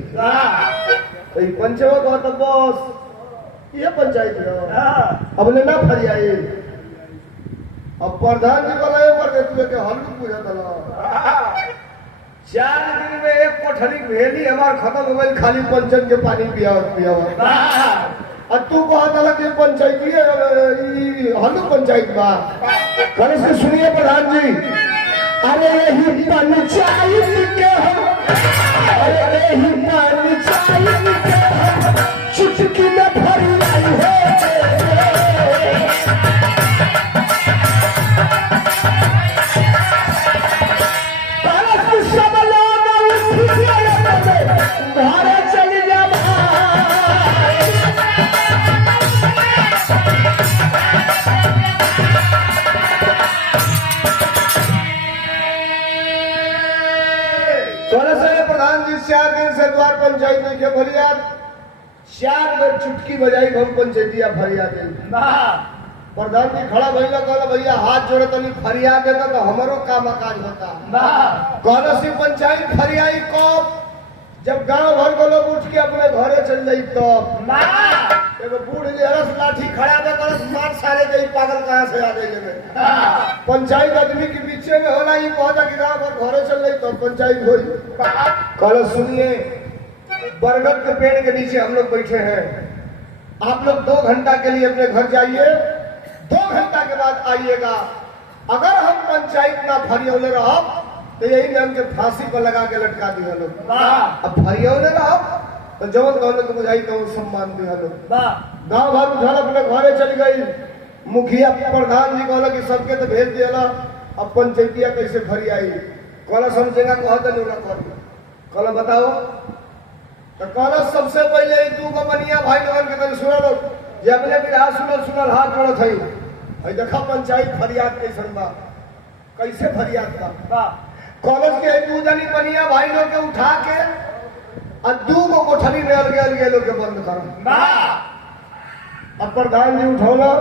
तो ये पंचवा कहता बॉस ये पंचायत है अबले ना फरियाई। अब प्रधान जी बोला पर देते के हल पूजा तला 4 दिन में एक कोठरी भेली हमार खत्म हो गई खाली पंचन के पानी पिया और तू कहा था कि पंचायत हल्लू पंचायत बा कल से सुनिए प्रधान जी। अरे यही पंचायत के हम अरे यही पंचायत के हम चुटकी में भरी आई है द्वार पंचायत में के फरियाद 4 बेर चुटकी बजाई हम पंचायतिया फरियाद प्रधान जी खड़ा भैया कहला भैया हाथ जोड़े तनी फरियाद देता तो हमारो काम काज होता कहला सी पंचायत फरियाई कब जब गांव भर के लोग उठ के अपने घरे चल जाई तब एगो बूढ़ हरस लाठी खड़ा दे करस मार सारे गई पागल कहां से आ गई पंचायत आदमी के पीछे में होला ये कहता कि गांव भर घरे चल जाई तो पंचायत होई। कहला सुनिए बरगद के पेड़ के नीचे हम लोग बैठे हैं आप लोग 2 घंटा के लिए अपने घर जाइए 2 घंटा के बाद आइएगा। अगर हम पंचायत ना फरियौले रहो तो यही में हमके फांसी पर लगा के लटका दिया लोग। अब फरियौले रहो तो जवन दौलत बुझाई तो सम्मान दिया लोग। गाँव भर उठल अपने घरे चल गई मुखिया प्रधान जी कहला कि सबके तो भेज दिया अब पंचायतिया कैसे फरियाई कहला समझेगा कहता नहीं ना कहला बताओ तो कहला सबसे पहले 2 गो बनिया भाई लोगन के तनी सुना लो जे अपने बिरहा सुनल हाथ जोड़त हई हई देखा पंचायत फरियाद कैसन बा कैसे फरियाद बा कॉलेज के 2 जनी बनिया भाई लोग के उठा के और 2 गो कोठरी में अलगे लोग के बंद करो। अब प्रधान जी उठौला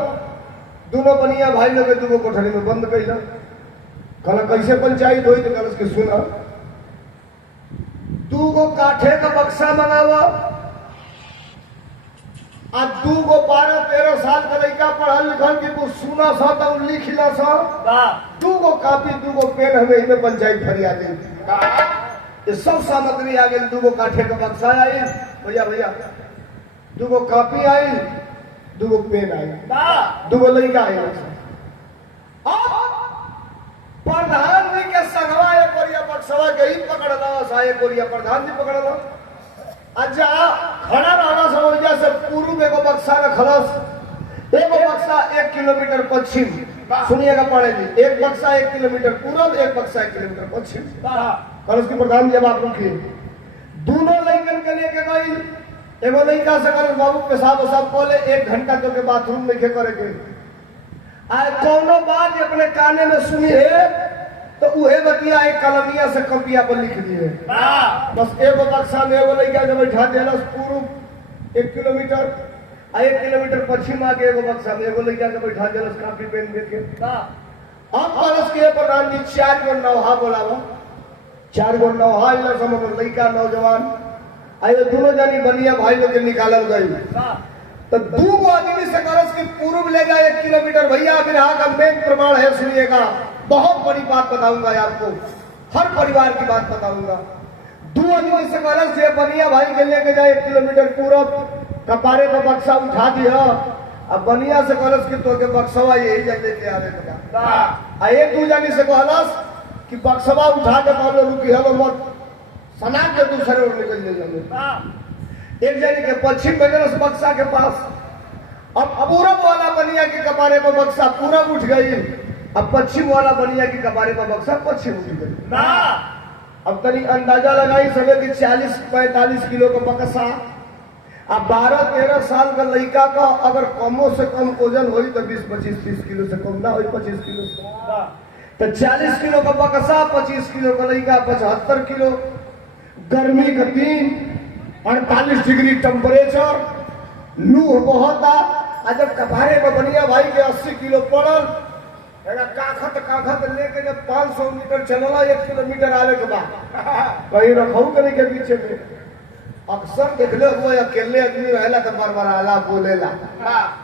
दोनों बनिया भाई लोग के 2 गो कोठरी में बंद कैला कहला कैसे पंचायत होई तो कॉलेज के सुना 2 गो काठे का बक्सा मंगावा आ 2 गो 12-13 साल का लड़का पढ़ल लिखल की कुछ सुना सा तो लिख ला सा 2 गो कापी 2 गो पेन हमें इनमें पंचायत फरियाद ये सब सामग्री आ गई 2 गो काठे का बक्सा आई भैया भैया 2 गो कापी आई 2 गो पेन आई 2 गो लड़का आई। प्रधान जी के संगवा एक ओरिया बक्सवा के ही पकड़ला सा एक ओरिया प्रधान जी पकड़ला अच्छा खड़ा रहना समझिया से पूर्व एगो बक्सा रखलस एगो बक्सा 1 किलोमीटर पश्चिम सुनिएगा पड़े जी एक बक्सा 1 किलोमीटर पूरब एक बक्सा 1 किलोमीटर पश्चिम कल उसकी प्रधान जी आप रुकिए दोनों लड़कन के लेके गई एगो लड़का से कल बाबू पेशाब वसाब खोले 1 घंटा तो के बाथरूम में करेंगे आए कोनो बात अपने काने में सुनी है तो उहे बतिया एक कलमिया से कपिया पर लिख दिए बस एगो बक्सा में एगो लड़का जब बैठा दिया पूर्व 1 किलोमीटर 1 किलोमीटर पश्चिम आगे एगो बक्सा में एगो लड़का के बैठा दिया काफी पेन दे के अब परस के प्रधान जी 4 गो नौहा बोलावा 4 गो नौहा इला समझ लड़का नौजवान आए दोनों जानी बनिया भाई लोग के निकालल गई तो 2 गो आदमी से करस की पूर्व ले गए 1 किलोमीटर भैया बिरहा का मेन प्रमाण है सुनिएगा बहुत बड़ी बात बताऊंगा आपको हर परिवार की बात बताऊंगा 2 आदमी से करस से बनिया भाई के लेके जाए 1 किलोमीटर पूरब कपारे का बक्सा उठा दिया अब बनिया से करस की तो के बक्सवा यही जगह लेके आवे का एक 2 जानी से कहलस कि बक्सवा उठा के हम लोग रुकी हलो मत सना के दूसरे ओर निकल जाएंगे एक जने के पश्चिम बजरस बक्सा के पास अब पूरब वाला बनिया के कपारे पर बक्सा पूरब उठ गई अब पश्चिम वाला बनिया की कपारे पर बक्सा पश्चिम उठ गई अब तनी अंदाजा लगाई सके कि 40-45 किलो का बकसा, अब 12-13 साल का लड़का का अगर कमो से कम वजन हो तो 20-25-30 किलो से कम ना हो, 25 किलो से, तो 40 किलो का बकसा, 25 किलो का लड़का, 75 किलो। गर्मी का दिन, 48 डिग्री टेम्परेचर, लू बहुत आ। जब कपारे में बनिया भाई के 80 किलो पड़ल, काखत लेके जब 500 मीटर चलला, 1 किलोमीटर आवे के बाद कहीं रखू कहीं के पीछे में अक्सर देखले हुए अकेले आदमी रहेला तो बरबराला बोलेला।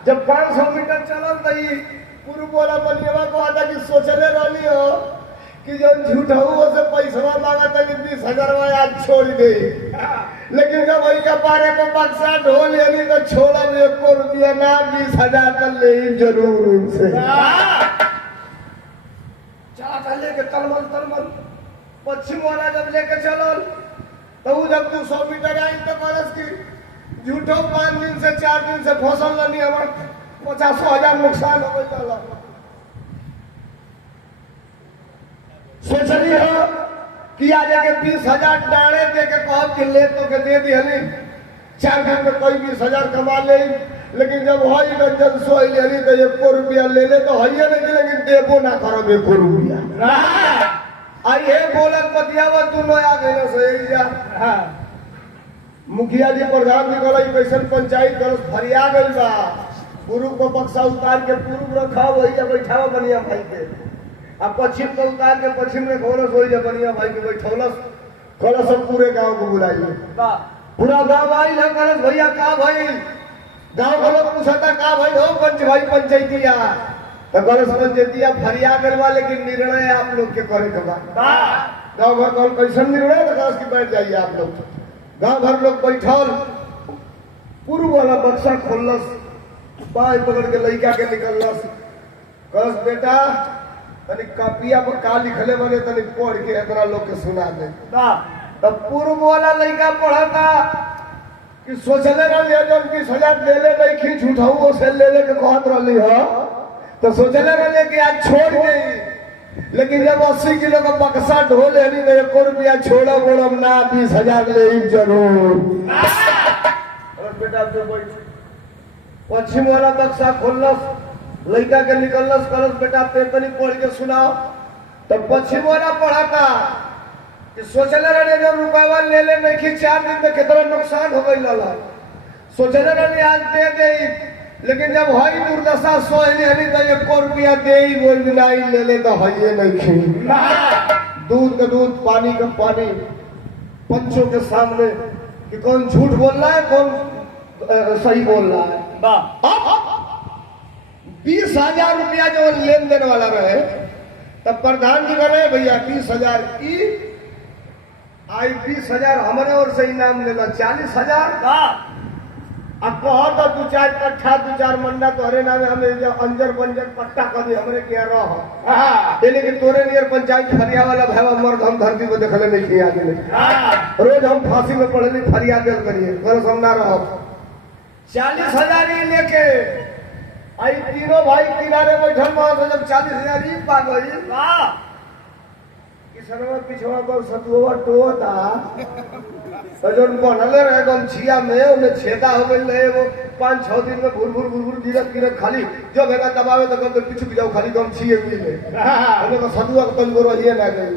जब 500 मीटर चलल तो पूर्व बोला बनिया को आता कि सोचले रहली हो कि जब झूठऊ से पैसा मांगा था 20,000 आज छोड़ दे, लेकिन जब वही का पारे को बक्सा ढोल यानी तो छोड़ा 1 रुपया ना 20,000 तो ले जरूर उनसे चला लेके तलमल पश्चिम वाला जब लेके चलल तो जब 200 मीटर आई तो कॉलेज की झूठो 5 दिन से 4 दिन से फसल लनी हमार 50,000 नुकसान हो गई। सोचली हो कि आ जाके 20,000 डाले दे के कहो कि ले तो के दे दी हली 4 दिन में कोई 20,000 कमा ले, लेकिन जब हई रंजन सोई लेली तो 1 रुपया ले ले तो हइये नहीं, लेकिन देबो ना करो 1 रुपया। आई ये बोलत बतियावा तू नो आ गए सही जा। मुखिया जी प्रधान जी कहला कैसन पंचायत कर फरिया गइल बा, पूर्व को बक्सा उतार के पूर्व रखा वही जा बैठावा बनिया भाई के, अब पश्चिम को उतार के पश्चिम में खोलस वही जा बनिया भाई के बैठौलस। कहला सब पूरे गांव को बुलाइए, पूरा गांव आई ना कहलस भैया का भाई, गांव के लोग पूछता का भाई हो पंच भाई पंचायतिया, तो कहलस पंचायतिया फरिया गइल बा, लेकिन निर्णय आप लोग के करे के बा। गांव भर कौन कैसन निर्णय तो कहलस कि बैठ जाइए आप लोग। गांव भर लोग बैठल, पूर्व वाला बक्सा खोलस, बाई पकड़ के लड़का के निकलस, कहलस बेटा तनी कापिया पर का लिखले बने तनी पढ़ के इतना लोग के सुना दे। तब पूर्व वाला लड़का पढ़ा था कि सोचले रहली जब 20,000 ले ले नहीं झूठाऊ से ले ले के कहत रहली हो, तो सोचले रहली कि आज छोड़ गई, लेकिन जब 80 किलो का बक्सा ढोल लेनी तो 1 रुपया छोड़ा बोलम ना 20,000 ले जरूर। बेटा पश्चिम वाला बक्सा खोलस, लड़का के निकलस, कलस बेटा पेपर पढ़ के सुनाओ। तब पश्चिम वाला पढ़ा था कि सोचले रहने जब रुपया ले ले नहीं 4 दिन में कितना नुकसान हो गई लला, सोचले रहने आज दे दे, लेकिन जब हई दुर्दशा सोहली हली तो 1 रुपया दे बोल नहीं ले ले तो हइये नहीं। दूध का दूध, पानी का पानी, पंचों के सामने कि कौन झूठ बोल रहा है कौन सही बोल रहा है। 20,000 रुपया जो लेन देन वाला रहे, तब प्रधान जी कह रहे भैया 20,000 की आई 20,000 हमारे और से इनाम लेना 40,000। अब कहो तो 2-4 कट्ठा 2-4 मंडा तोहरे नाम हमें जो अंजर बंजर पट्टा कर दे हमरे क्या रह, लेकिन तोरे नियर पंचायत फरिया वाला भाई मर्द हम धरती को देखले नहीं किया आगे रोज हम फांसी में पड़े फरियाद करिए घर समना रहो। 40,000 ही लेके आई तीनों भाई किनारे बैठल वहां से जब 40,000 ही पा गई, किसनवा पिछवा पर सतुआ टोता जन बनले रहे गमछिया में उन्हें छेदा हो गई रहे, वो 5-6 दिन में भूर गिरत खाली जो भेगा दबावे तो कब पीछू जाओ खाली गमछिए मिले उन्हें सतुआ को तंगो रहिए ना गई।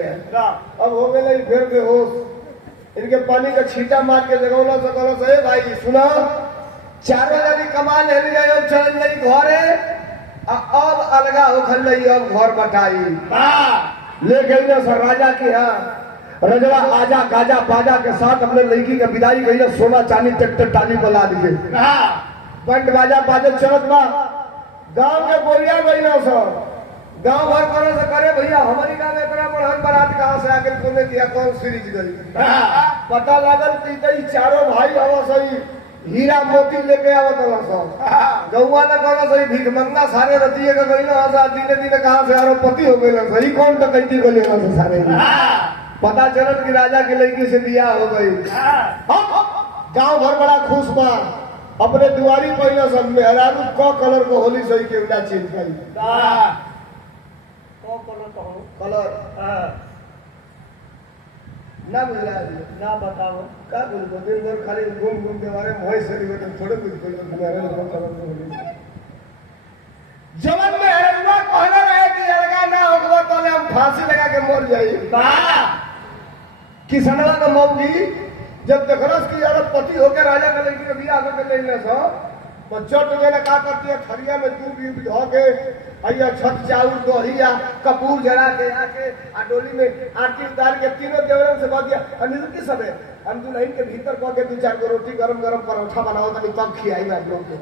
अब हो गए फिर बेहोश, इनके पानी का छींटा मार के जगौला से करो से भाई सुना 4,000 कमा ले लिया चल गई घरे, अब अलगा होखल रही अब घर बटाई ले गई ना सर राजा के यहाँ। रजवा आजा गाजा बाजा के साथ अपने लड़की के विदाई गई ना, सोना चांदी ट्रैक्टर टाली बना दिए, बंड बाजा बाजे चलत बा। गांव के बोलिया गई ना सर, गांव भर करे से करे भैया हमारी गांव में इतना बड़ा बारात कहाँ से आगे तुमने दिया कौन सीरीज गई। पता लागल कि चारों भाई हवा सही हीरा मोती लेके आवत सब गौवा लगा सही भीख मंगना सारे रतिये का गई ना दिने दिने कहाँ से आरो पति हो गई सही कौन टकैती को लेना से सारे पता चलत कि राजा की लड़की से बियाह हो गई। गांव भर बड़ा खुश बा, अपने दुआरी पहले सब मेहरारू क कलर को होली सही के उड़ा चीज गई कलर ना बुझला ना बताओ का बोलबो दिन भर खाली घूम घूम के बारे में वही सरी बटन थोड़े कुछ कोई तुम्हारे लोग खबर जवन में हरवा कहना रहे कि लड़का ना होगा तो हम फांसी लगा के मर जाई किसनवा का मौगी जब देखलस कि यार पति होकर राजा का लड़की के बियाह करके ले लेस तो चट में का करती है थरिया में दूध भी धो के आइया छत चाउर दहिया कपूर जला के आके आ डोली में आरती उतार के तीनों देवरन से बात दिया अनिल की सब है हम दुल्हन के भीतर कह के 2-4 गो रोटी गरम गरम परोठा बनाओ तनी तब खियाई आप लोग के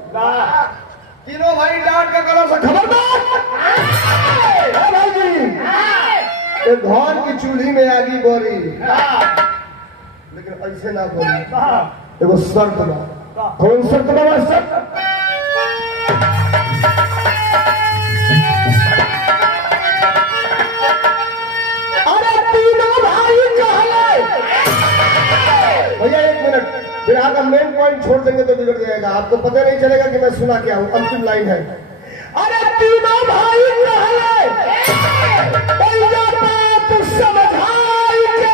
तीनों भाई डांट के कलर से खबरदार भाई जी ये घर की चूल्ही में आगी बोरी लेकिन ऐसे ना बोली एगो शर्त बा कौन शर्त बा शर्त भैया 1 मिनट फिर आपका मेन पॉइंट छोड़ देंगे तो बिगड़ जाएगा आपको पता नहीं चलेगा कि मैं सुना क्या हूं अंतिम लाइन है अरे तीनों भाई समझाई के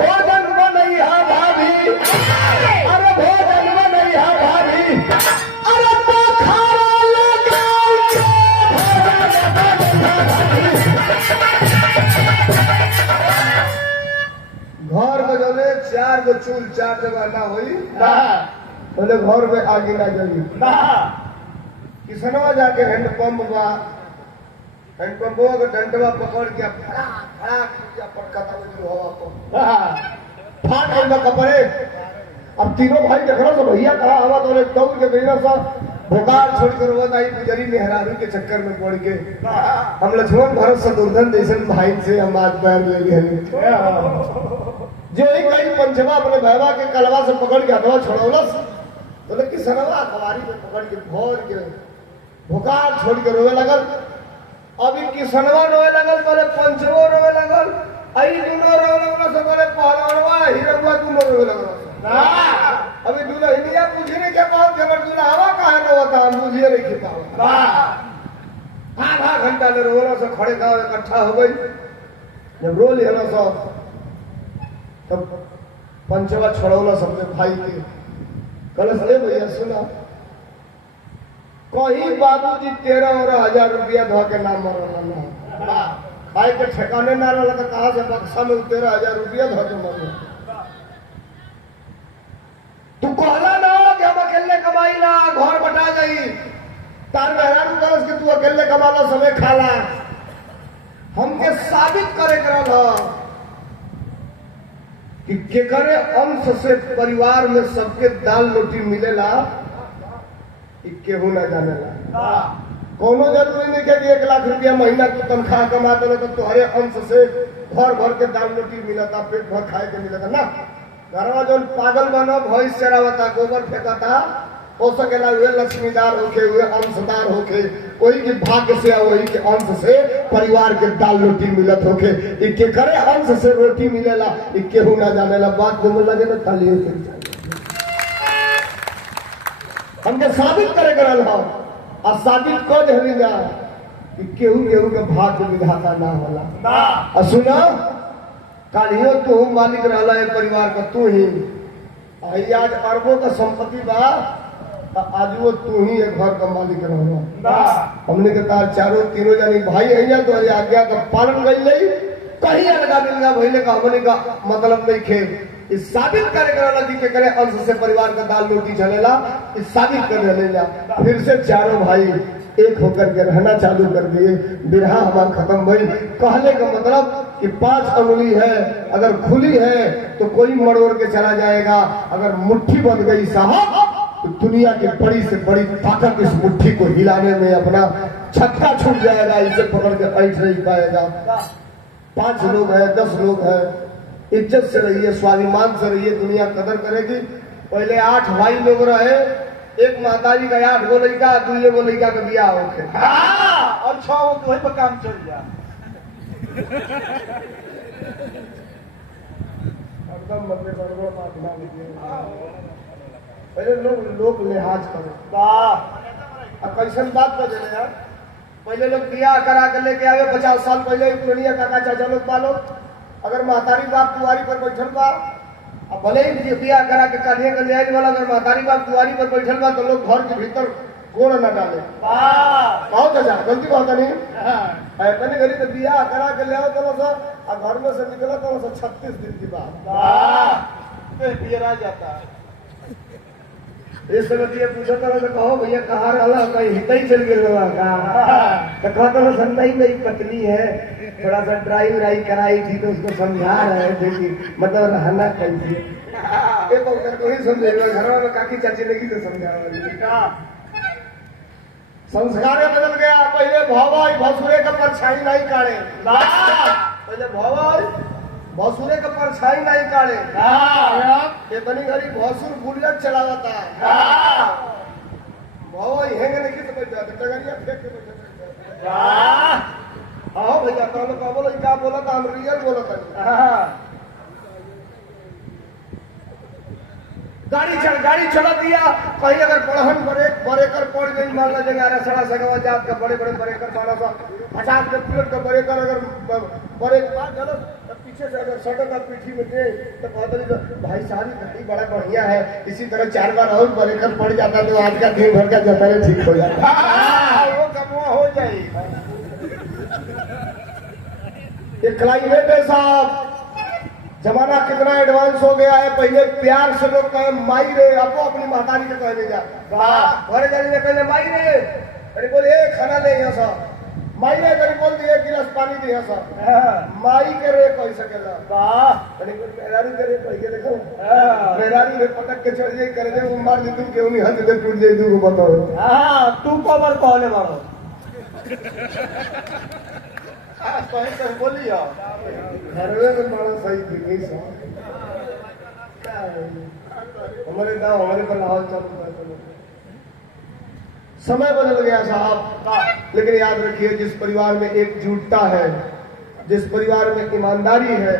भोजन नहीं है भाभी अरे भोजन नहीं है भाभी अरे तो खाना घर में जले 4 गो चूल 4 जगह ना होई बोले घर में आगे ना जली किसनवा जाके हैंडपंप बा हैंडपंपवा के डंडवा पकड़ के फड़ा फड़ा खिया पटकता में हवा को फाट गइल कपड़े अब तीनों भाई देखलो तो भैया कहा हवा तो दौड़ के गइला सा भोकाल छोड़ कर रोता ही गुजरी मेहरारू के चक्कर में पड़ के हम लक्ष्मण भरत शत्रुघ्न जैसे भाई से हम आज पैर ले गए जो एक कई पंचमा अपने भैया के कलवा से पकड़ के हथवा छोड़ौलस तो किसनवा अखबारी में पकड़ के भोर के भोकाल छोड़ के रोवे लगल अभी किसनवा रोवे लगल बोले पंचमो रोवे लगल आई दोनों रोवे लगल से बोले पहलवानवा हीरवा दोनों रोवे लगल अभी दुल्हनिया पूछने के बाद जबर दुल्हावा कहा रोता हम बुझिए नहीं खिता आधा घंटा में रोना से खड़े गाँव इकट्ठा हो गई जब रो लिया सब तब पंचवा छोड़ौला सबके भाई के कल से भैया सुना कहीं बाबूजी 13,000 रुपया धो के नाम मरना खाए के ठिकाने ना रहा तो कहा से बक्सा में 13,000 रुपया धो के मरना तू कहला ना कि हम अकेले कमाई ला घर बटा जाई तार मेहरारू करस कि तू अकेले कमाला समय खाला हमके साबित करे करल कि केकरे अंश से परिवार में सबके दाल रोटी मिलेला केहू ना जानेला कोनो जरूरी नहीं कि 1 लाख रुपया महीना की तनख्वाह कमा दे तो तुम्हारे अंश से भर भर के दाल रोटी मिलता पेट भर खाए के मिलता ना घरवा जो पागल बनो भैंस चरावता गोबर फेंकता हो सकेला हुए लक्ष्मीदार होके हुए अंशदार होके वही के भाग्य से वही के अंश से परिवार के दाल रोटी मिलत होके इके करे अंश से रोटी मिलेला केहू ना जानेला बात में लगे ना ताली हमके साबित करे करल हो और साबित कर देली ना कि केहू केहू के भाग्य विधाता ना होला और सुना कालियो तू मालिक रहला है परिवार का तू ही आज अरबों का संपत्ति बा आज वो तू ही एक घर का मालिक रहला हमने के तार चारों तीनों जानी भाई है तो आज्ञा का पालन कर ले कहीं अलगा मिलगा भइले का हमने का मतलब नहीं खे इस साबित करे करला कि करे अंश से परिवार का दाल रोटी चलेला इस साबित कर लेला फिर से चारों भाई एक होकर के रहना चालू कर दिए बिरहा हमारा खत्म भई कहने का मतलब कि 5 अंगुली है अगर खुली है तो कोई मरोड़ के चला जाएगा अगर मुट्ठी बन गई साहब तो दुनिया की बड़ी से बड़ी ताकत इस मुट्ठी को हिलाने में अपना छक्का छूट जाएगा इसे पकड़ के ऐठ नहीं पाएगा 5 लोग है 10 लोग है इज्जत से रहिए स्वाभिमान से रहिए दुनिया कदर करेगी पहले 8 भाई लोग रहे एक माताजी का 8 गो लड़का 2 गो लड़का का बियाह होके और 6 वही पर काम चल जा एकदम बदले बड़े बात ना लीजिए पहले लोग लिहाज करे अब कैसन बात कर देने यार पहले लोग बियाह करा के लेके आवे 50 साल पहले दुनिया काका चाचा लोग पालो अगर महतारी बाप दुआरी पर बैठल बा, अब भले ही बियाह करा के काढ़िए के ले आने वाला, अगर महतारी बाप दुआरी पर बैठल बा तो लोग घर के भीतर गोड़ न डाले। बहुत अच्छा, गलती बात नहीं। मैंने घड़ी तो बियाह करा के ले आओ तो घर में से निकला तो 36 दिन की बात पियरा जाता। इस समय ये पूछा था तो कहो भैया कहाँ रहा, कहीं हित ही चल गया तो कहता था संदाई मेरी पतली है, थोड़ा सा ड्राई व्राई कराई थी तो उसको समझा रहे थे कि मतलब रहना कैसे। तो ही समझेगा घर में काकी चाची लगी तो समझा। संस्कार बदल गया। पहले भवाई भसुरे का परछाई नहीं काढ़े, पहले भवाई भसुरे का परछाई नहीं काढ़े, ये बनी घड़ी भसुर बुलेट चलावता भवाई हेंगे नहीं तो बैठ जाते टगरिया फेंक के बैठ। आओ भैया तो बोलो क्या बोला था, हम रियल बोला था। गाड़ी चला दिया, कहीं अगर बड़हन बरेकर पड़ गई, मान लो जगह सड़ा सगवा जात का बड़े बरेकर मारा सा 50 किलोमीटर का बरेकर अगर बरेक बात चलो तो पीछे से अगर सड़क का पीठी में दे तो कहते भाई सारी गाड़ी बड़ा बढ़िया है, इसी तरह 4 बार और बरेकर पड़ जाता तो आज का दिन भर का जतारे ठीक हो जाता, वो कमुआ हो जाए। ये क्लाइमेट है साहब, जमाना कितना एडवांस हो गया है। पहले प्यार से लोग कहे माई रे, अब अपनी महतारी के कहने जा घरे जाने में कहने माई रे, अरे बोले खाना ले यहाँ सा माई रे, अगर बोल दिए 1 गिलास पानी दे यहाँ सा माई के रे कह सकेला। अरे मेहरारू के रे कह के देखो, मेहरारू रे पटक के चढ़ जाए कर दे मार दी तुम क्यों नहीं हंस दे टूट जाए तू बताओ। तू कबर कहले मारो बोलियो घरवे में बड़ा सही दिखी सा हमारे गाँव हमारे पर लाहौल चल। समय बदल गया साहब, लेकिन याद रखिए जिस परिवार में एकजुटता है, जिस परिवार में ईमानदारी है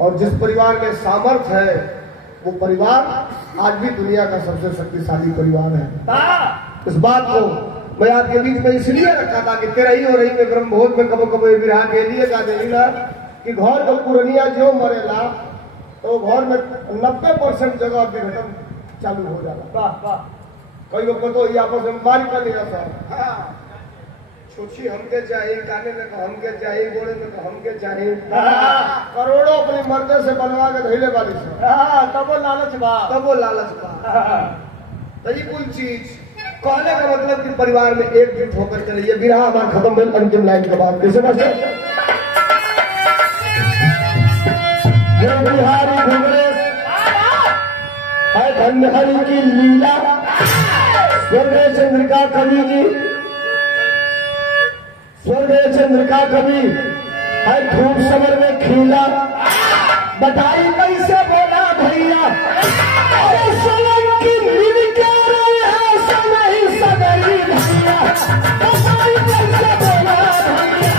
और जिस परिवार में सामर्थ्य है, वो परिवार आज भी दुनिया का सबसे शक्तिशाली परिवार है। इस बात को मैं आपके बीच में इसलिए रखा था कि तेरा ही हो रही में ब्रह्मभोज में कबो कबो विराह के लिए गा देली ना कि घर को पुरनिया जो मरेला तो घर में 90% जगह विघटन चालू हो जाला। कई लोग तो आपस में मारी कर लिया था, छोची हमके चाहिए, काने में तो हमके चाहिए, गोड़े में तो हमके चाहिए, करोड़ों अपनी मर्दे से बनवा के धैले वाली से तब वो लालच बा। तो ये कुल चीज कहने का मतलब कि परिवार में एकजुट होकर चलिए। विराह हमारा खत्म हुई, अंतिम लाइन के बाद कैसे बिहारी घुमरे है धन्य हरि की लीला, स्वर्गीय चंद्रिका कवि जी, स्वर्गीय चंद्रिका कवि है धूप समर में खिला, बताई कैसे बोला भैया अरे सोलन की नींद क्या रहे हैं समय सदरी भैया, बताई कैसे बोला भैया।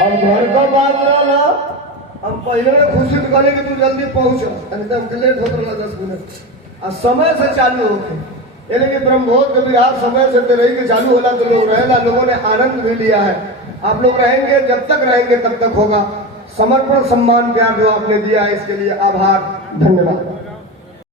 अब घर का बात ना हम पहले घोषित करें कि तू जल्दी पहुंच, लेट होता रहा 10 मिनट और समय से चालू होके, यानी कि ब्रह्मभोज के विराह समय से रही के चालू होला तो लोग रहेगा, लोगों ने आनंद भी लिया है। आप लोग रहेंगे, जब तक रहेंगे तब तक होगा। समर्पण सम्मान प्यार जो आपने दिया है इसके लिए आभार, धन्यवाद।